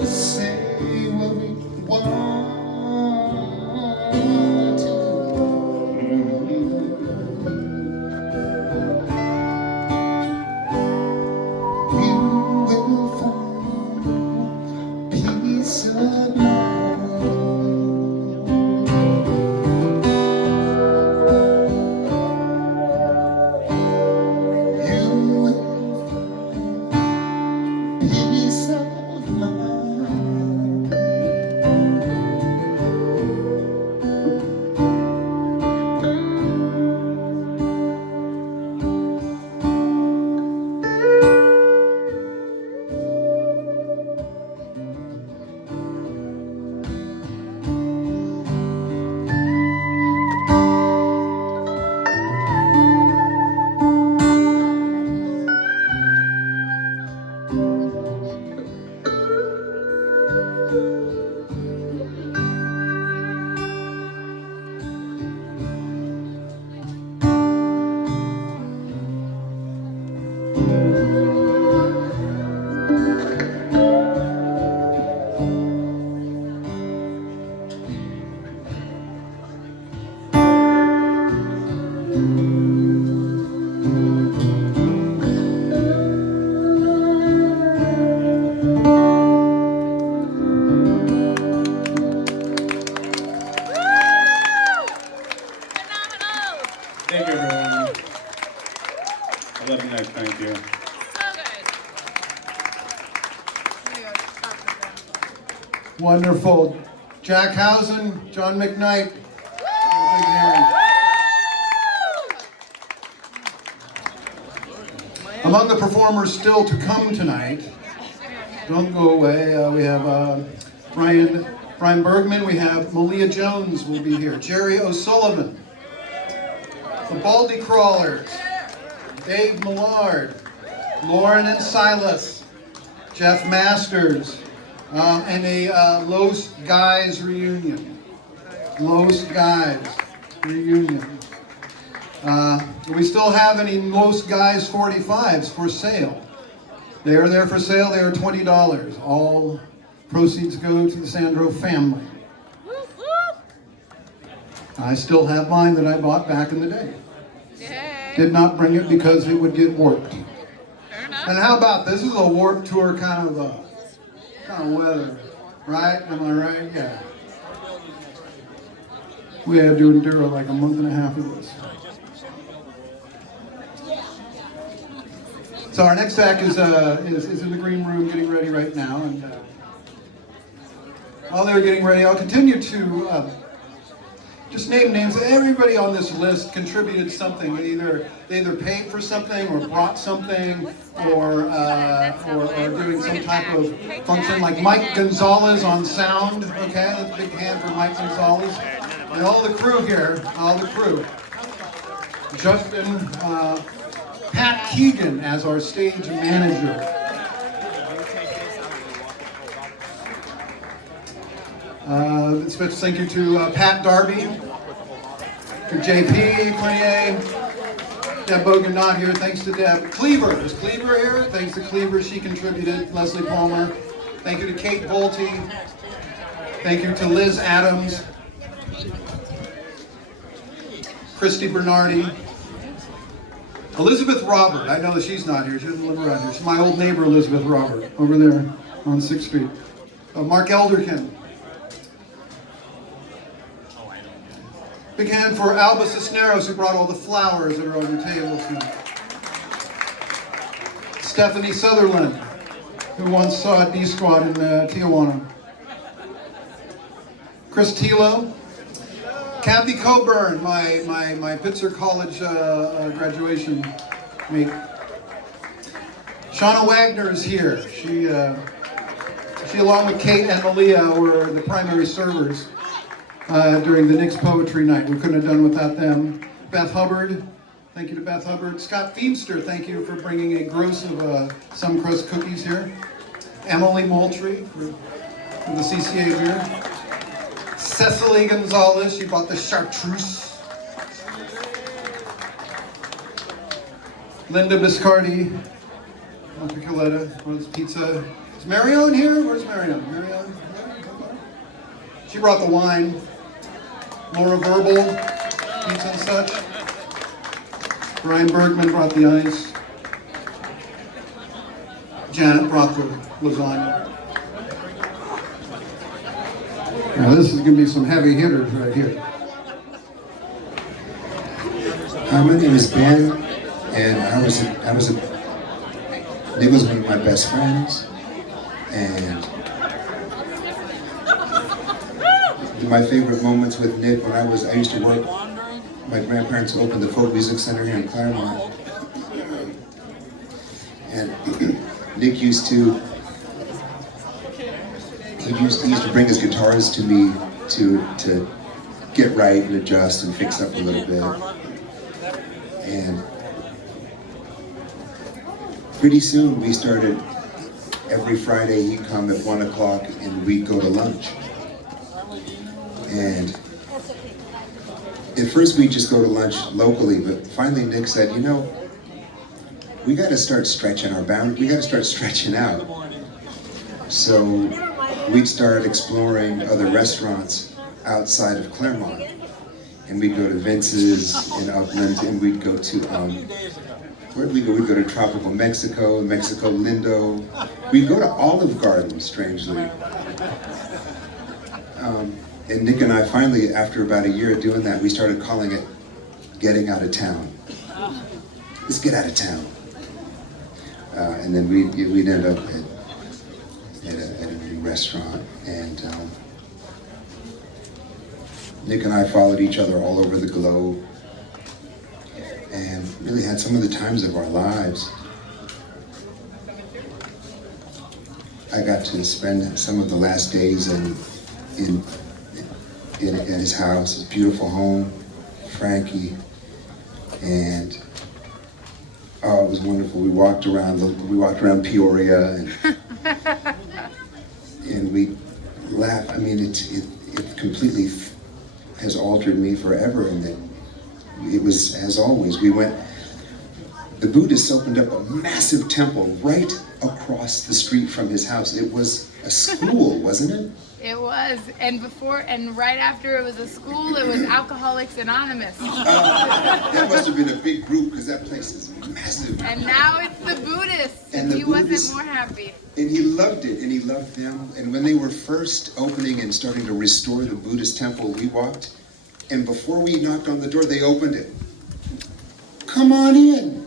say what we want to. You will find peace of mind. You will find peace of mind. Thank you, everyone. I love Nick, thank you. Wonderful. Jack Housen, John McKnight. Big hand. Among the performers still to come tonight, don't go away, we have Bryan Bergmann, we have Mahlea Jones will be here, Jerry O'Sullivan, the Baldy Crawlers, Dave Millard, Lauren and Silas, Jeff Masters, and a Los Guys reunion. Los Guys reunion. Do we still have any Los Guys 45s for sale? They are there for sale. They are $20. All proceeds go to the Sandro family. I still have mine that I bought back in the day. Did not bring it because it would get warped. And how about this? This is a Warped Tour kind of weather, right? Am I right? Yeah. We had to endure like a month and a half of this. So our next act is in the green room getting ready right now, and while they're getting ready, I'll continue to just name names. Everybody on this list contributed something. They either paid for something, or brought something, or doing some type of function. Like Mike Gonzalez on sound. Okay, that's a big hand for Mike Gonzalez. And all the crew here, all the crew. Justin, Pat Keegan as our stage manager. Special thank you to Pat Darby, to JP Clenier, Deb Bogan not here, thanks to Deb. Cleaver, is Cleaver here? Thanks to Cleaver, she contributed. Leslie Palmer. Thank you to Kate Bolte. Thank you to Liz Adams, Christy Bernardi, Elizabeth Robert. I know that she's not here, she doesn't live around here. She's my old neighbor, Elizabeth Robert, over there on 6th Street. Mark Elderkin. Big hand for Alba Cisneros, who brought all the flowers that are on your table tonight. Stephanie Sutherland, who once saw D Squad in Tijuana. Chris Tilo. Kathy Coburn, my Pitzer College graduation mate. Shauna Wagner is here. She along with Kate and Mahlea were the primary servers during the Knicks Poetry Night. We couldn't have done without them. Beth Hubbard, thank you to Beth Hubbard. Scott Feemster, thank you for bringing a gross of some crust cookies here. Emily Moultrie for the CCA beer. Cecily Gonzalez, she bought the chartreuse. Linda Biscardi, Picoletta, Rose Pizza. Is Marion here? Where's Marion? Marion? She brought the wine. Laura Verbal, pizza and such. Bryan Bergmann brought the ice. Janet brought the lasagna. Now this is going to be some heavy hitters right here. Hi, my name is Ben, and Nick was one of my best friends, and my favorite moments with Nick when I used to work, my grandparents opened the Folk Music Center here in Claremont, and Nick used to bring his guitars to me to get right and adjust and fix up a little bit. And pretty soon we started, every Friday he'd come at 1 o'clock and we'd go to lunch. And at first we'd just go to lunch locally, but finally Nick said, you know, we gotta start stretching our boundaries, we gotta start stretching out. So we'd start exploring other restaurants outside of Claremont. And we'd go to Vince's in Upland, and we'd go to, where'd we go? We'd go to Tropical Mexico, Mexico Lindo. We'd go to Olive Garden, strangely. And Nick and I finally, after about a year of doing that, we started calling it getting out of town. Let's get out of town. And then we'd end up at a new restaurant, and Nick and I followed each other all over the globe and really had some of the times of our lives. I got to spend some of the last days in his house, his beautiful home, Frankie, and oh, it was wonderful. We walked around Peoria and we laughed. I mean, it completely has altered me forever, and that it was, as always, the Buddhists opened up a massive temple right across the street from his house. It was a school, wasn't it? It was, and right after it was a school, it was Alcoholics Anonymous. That must have been a big group, because that place is massive. And now it's the Buddhists, and he wasn't more happy. And he loved it, and he loved them. And when they were first opening and starting to restore the Buddhist temple, we walked, and before we knocked on the door, they opened it. Come on in.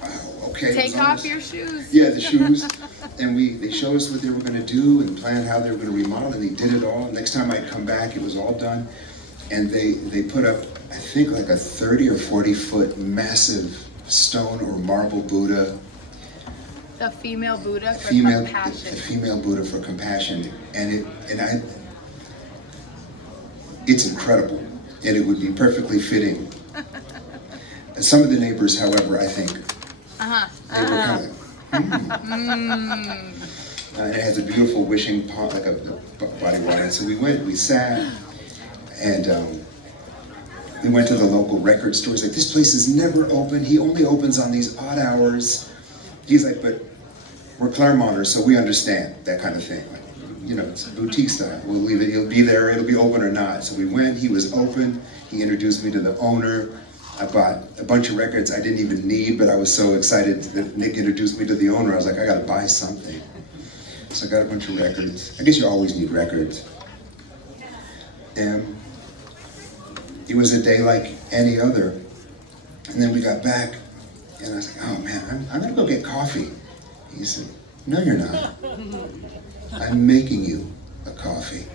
Wow, okay. Take off your shoes. Yeah, the shoes. And they showed us what they were going to do and plan how they were going to remodel, and they did it all. Next time I'd come back, it was all done. And they put up, I think, like a 30 or 40 foot massive stone or marble Buddha. The female Buddha for compassion. The female Buddha for compassion. And it's incredible. And it would be perfectly fitting. Some of the neighbors, however, I think, they were kind of and it has a beautiful wishing pond, like a body water. So we sat, and we went to the local record store. He's like, this place is never open. He only opens on these odd hours. He's like, but we're Claremonters, so we understand that kind of thing. Like, you know, it's boutique style. We'll leave it, he'll be there, it'll be open or not. So we went, he was open. He introduced me to the owner. I bought a bunch of records I didn't even need, but I was so excited that Nick introduced me to the owner. I was like, I gotta buy something. So I got a bunch of records. I guess you always need records. And it was a day like any other. And then we got back, and I was like, oh man, I'm gonna go get coffee. He said, no, you're not. I'm making you a coffee.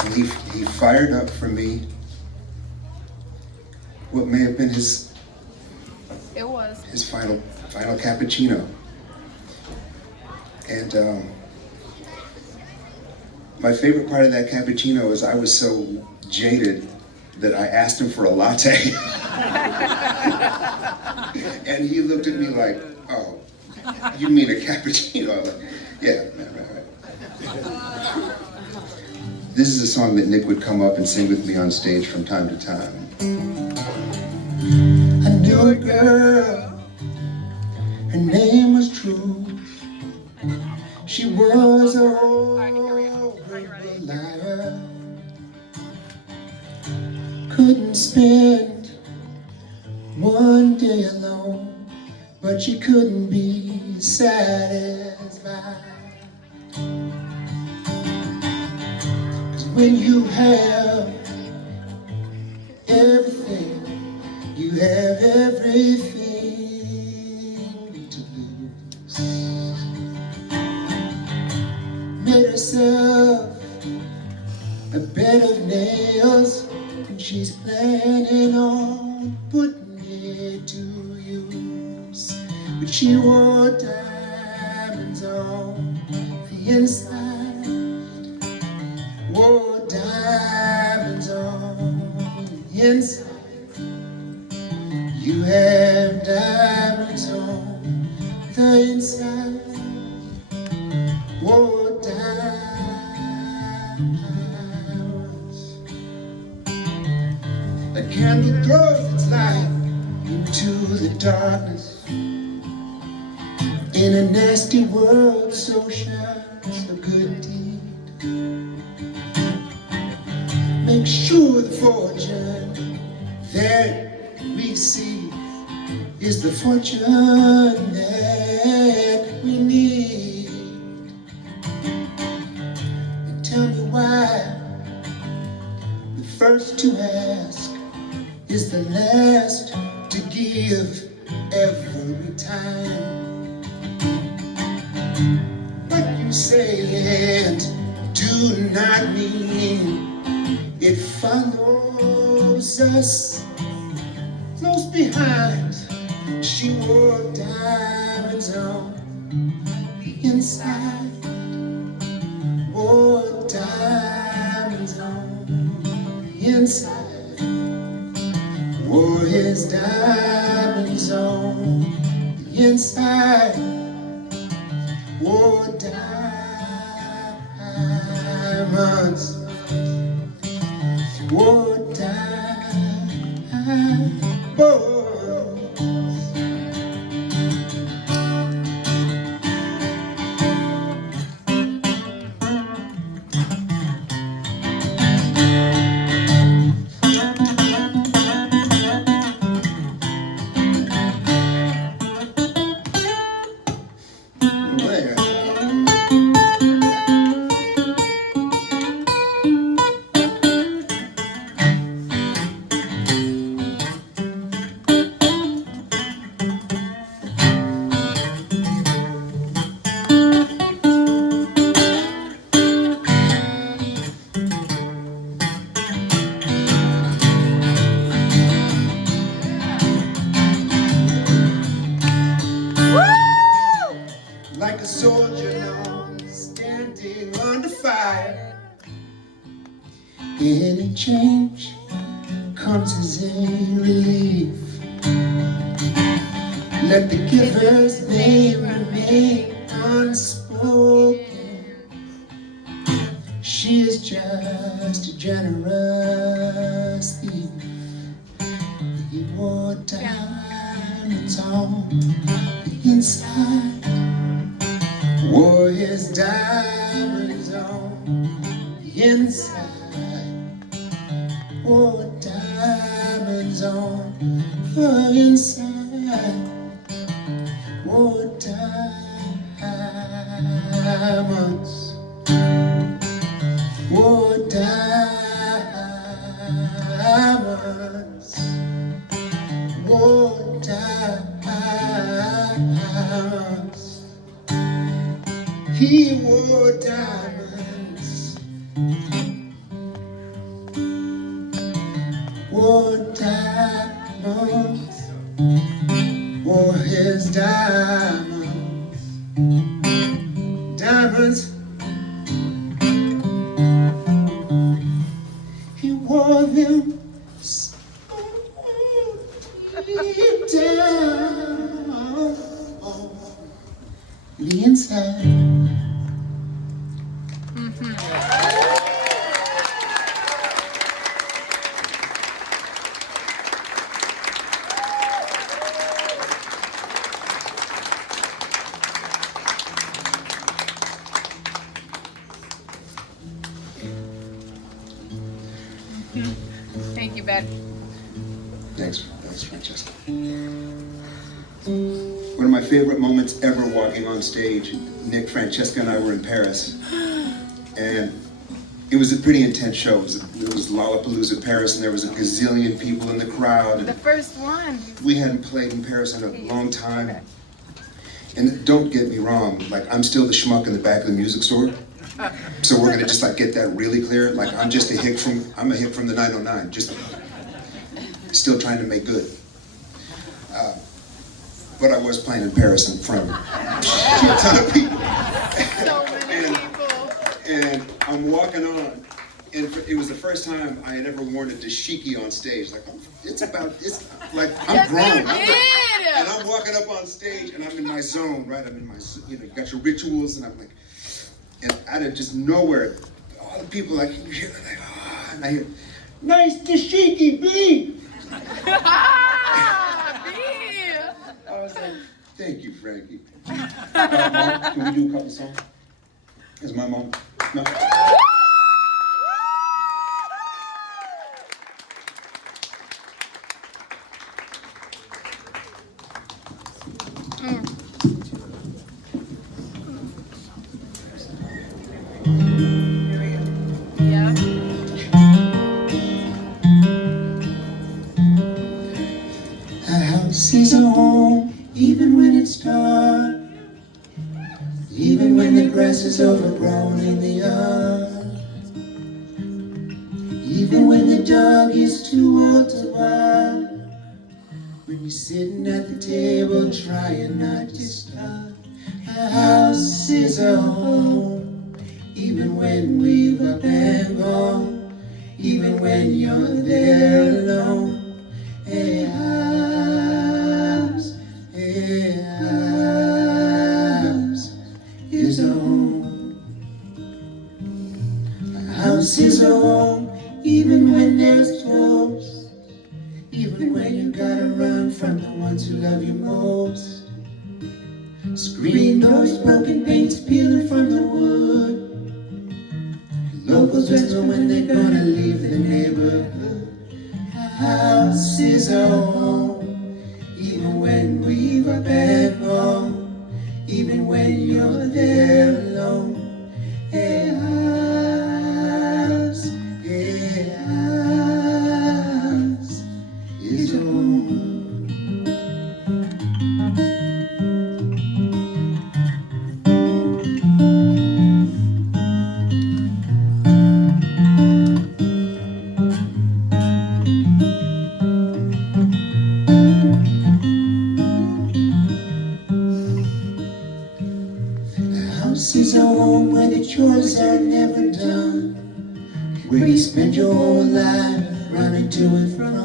And he fired up for me what may have been his It was. his final cappuccino. And my favorite part of that cappuccino is I was so jaded that I asked him for a latte. And he looked at me like, oh, you mean a cappuccino? I'm like, yeah, right. This is a song that Nick would come up and sing with me on stage from time to time. I knew a girl, her name was True. She was a horrible liar. Couldn't spend one day alone, but she couldn't be satisfied. 'Cause when you have everything, you have everything to lose. Made herself a bed of nails, and she's planning on putting it to use. But she wore diamonds on the inside, wore diamonds on the inside. You have diamonds on the inside, wore diamonds. A candle throws its light into the darkness. In a nasty world, so shines a good deed. Make sure the fortune that we see is the fortune that we need. And tell me why the first to ask is the last to give every time. What you say and do not mean it follows us close behind. She wore diamonds on the inside, wore diamonds on the inside, wore his diamonds on the inside, wore diamonds, wore diamonds. Like a soldier long standing under fire, any change comes as a relief. Let the giver's name remain unspoken. She is just a generous thief. He wore diamonds on the inside, wore his diamonds on the inside, wore diamonds on the inside, wore diamonds, wore diamonds, wore diamonds. He wore diamonds, wore diamonds, diamonds, diamonds. He wore them so deep down on the inside. Thank you, Ben. Thanks, Francesca. One of my favorite moments ever walking on stage, Nick, Francesca, and I were in Paris, and it was a pretty intense show. It was Lollapalooza Paris, and there was a gazillion people in the crowd. The first one. We hadn't played in Paris in a long time. And don't get me wrong, like I'm still the schmuck in the back of the music store. So we're gonna just like get that really clear. Like I'm a hick from the 909, just still trying to make good. But I was playing in Paris in front of a ton of people. So many people. And I'm walking on, and it was the first time I had ever worn a dashiki on stage. Like I'm grown. And I'm walking up on stage, and I'm in my zone, right? I'm in my, you got your rituals, and I'm like, and out of just nowhere, all the people like, you hear like, oh, and I hear, nice dashiki, B. I was like, thank you, Frankie. Mom, can we do a couple songs? Is my mom? No. Yeah. A house is a home, even when it's dark. Even when the grass is overgrown in the yard. Even when the dog is too old to bark. When you're sitting at the table trying not to stop. A house is a home, even when we've up and gone. Even when you're there alone. A house is a home. A house is a home, even when there's close. Even when you gotta run from the ones who love you most. Screen doors, broken paints peeling from the wood. Locals don't know when they're gonna leave the neighborhood. A house is a home, even when we've up and gone. Even when you're there alone. A house is a home. House is a home where the chores are never done. Where you spend your whole life running to and from.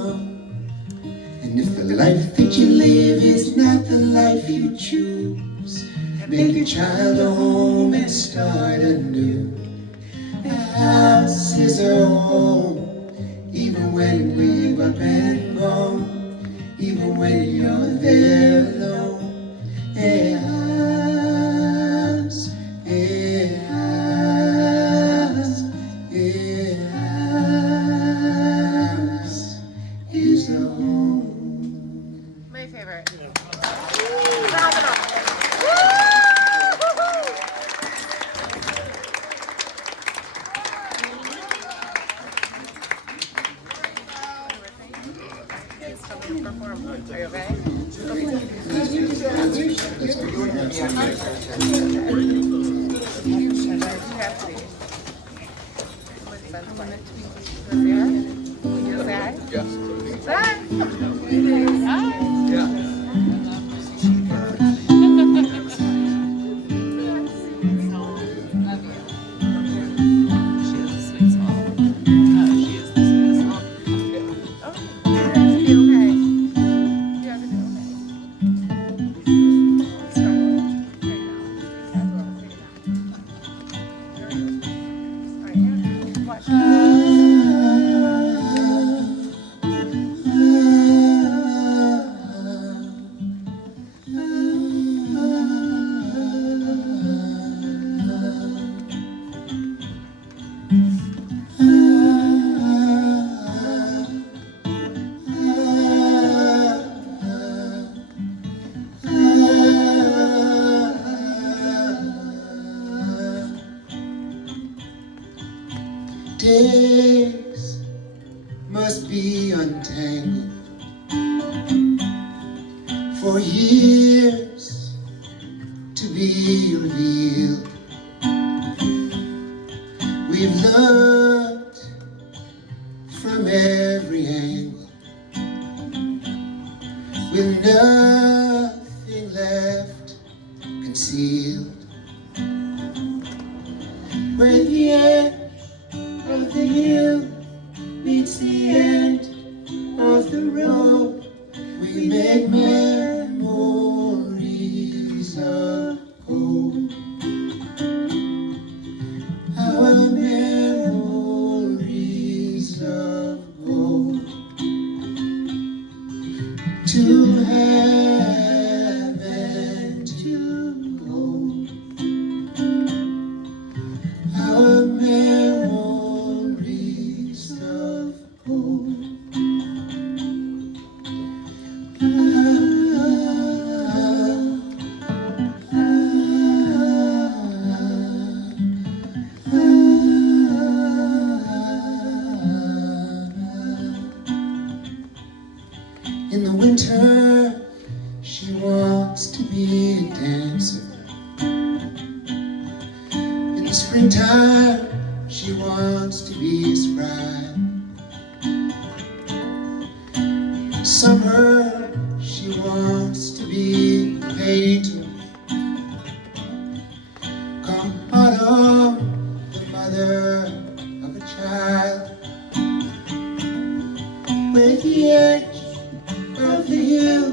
And if the life that you live is not the life you choose, make your child a home and start anew. A house is a home, even when we've up and gone. Even when you're there alone. A house is a home. My favorite. Are you okay? Yes. must be untangled. For years to be revealed. We've looked from every angle, with nothing left concealed. Where the edge of the hill meets the end of the road, we make memories of old. Our memories of old. To have and to hold. Our memories of old. In the winter, she wants to be a dancer. In the springtime, she wants to be a scribe. Summer, she wants to be a painter. Come autumn, the mother of a child. With the edge of the hill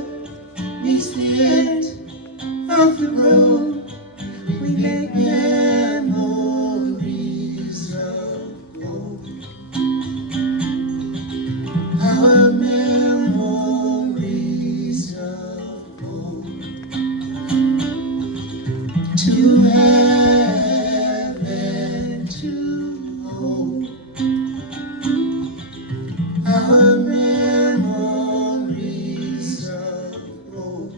meets the end of the road, we make memories of old. Our memories of old. To have and to hold. Our memories of old.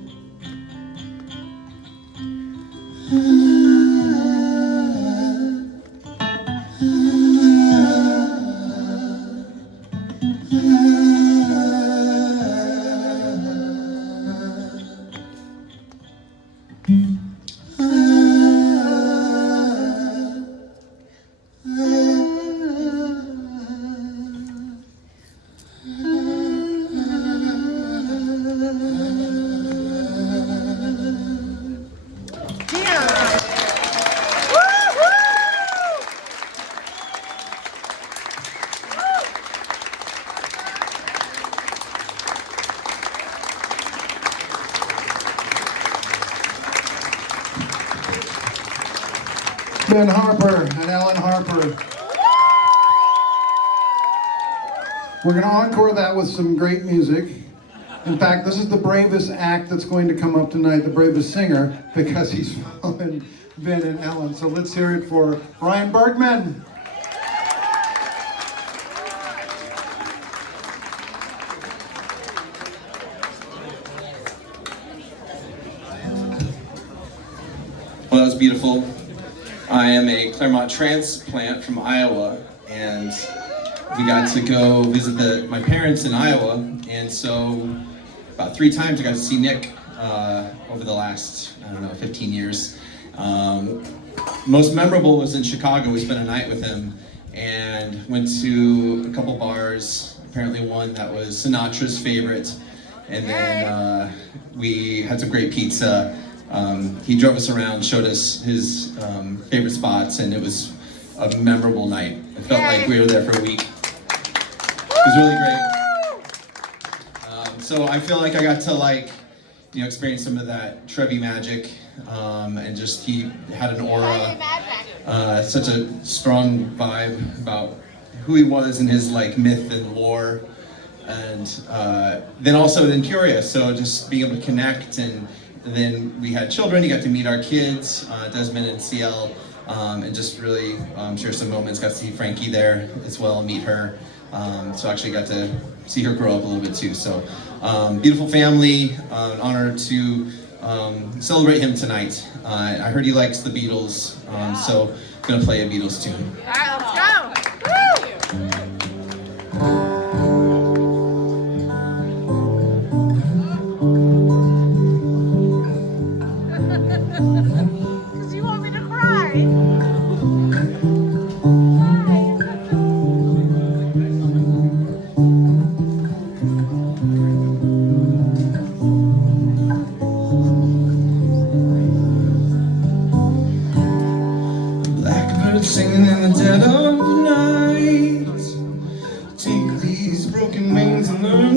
Ben Harper and Ellen Harper. We're going to encore that with some great music. In fact, this is the bravest act that's going to come up tonight, the bravest singer, because he's following Ben and Ellen. So let's hear it for Bryan Bergmann. Well, that was beautiful. I am a Claremont transplant from Iowa, and we got to go visit my parents in Iowa, and so about 3 times I got to see Nick over the last, 15 years. Most memorable was in Chicago. We spent a night with him and went to a couple bars, apparently one that was Sinatra's favorite, and then we had some great pizza. He drove us around, showed us his favorite spots, and it was a memorable night. It felt like we were there for a week. It was really great. So I feel like I got to experience some of that Trevi magic, and just he had an aura, such a strong vibe about who he was and his myth and lore, and then curious. So just being able to connect, and then we had children. You got to meet our kids, Desmond and CL, and just really share some moments. Got to see Frankie there as well, meet her. So actually got to see her grow up a little bit too. So beautiful family, an honor to celebrate him tonight. I heard he likes the Beatles, so I'm gonna play a Beatles tune. All right, let's go. Woo!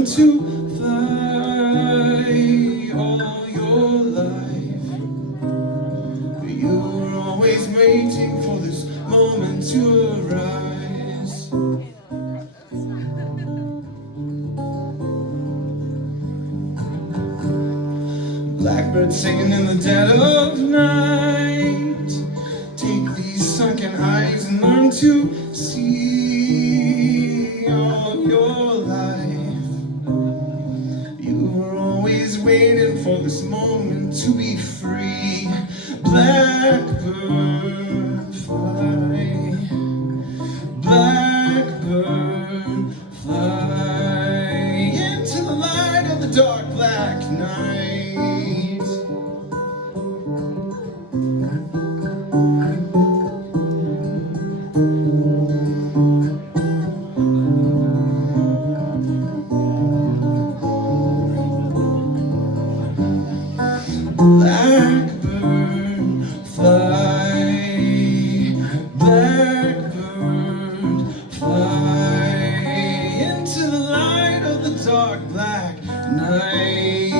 learned to fly all your life. You were always waiting for this moment to arise. Blackbird singing in the dead of night. Take these sunken eyes and learn to see all your life. You were always waiting for this moment to be free. Blackbird fly, blackbird fly into the light of the dark black night. Blackbird fly, blackbird fly into the light of the dark black night.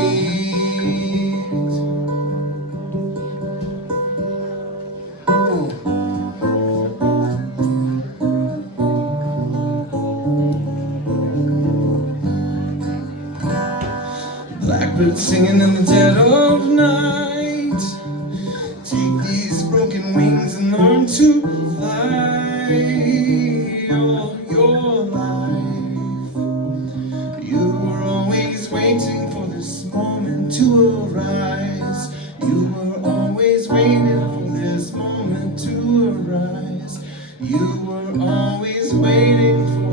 Blackbird singing in the dead of night. Take these broken wings and learn to fly all your life. You were always waiting for this moment to arise. You were always waiting for this moment to arise. You were always waiting for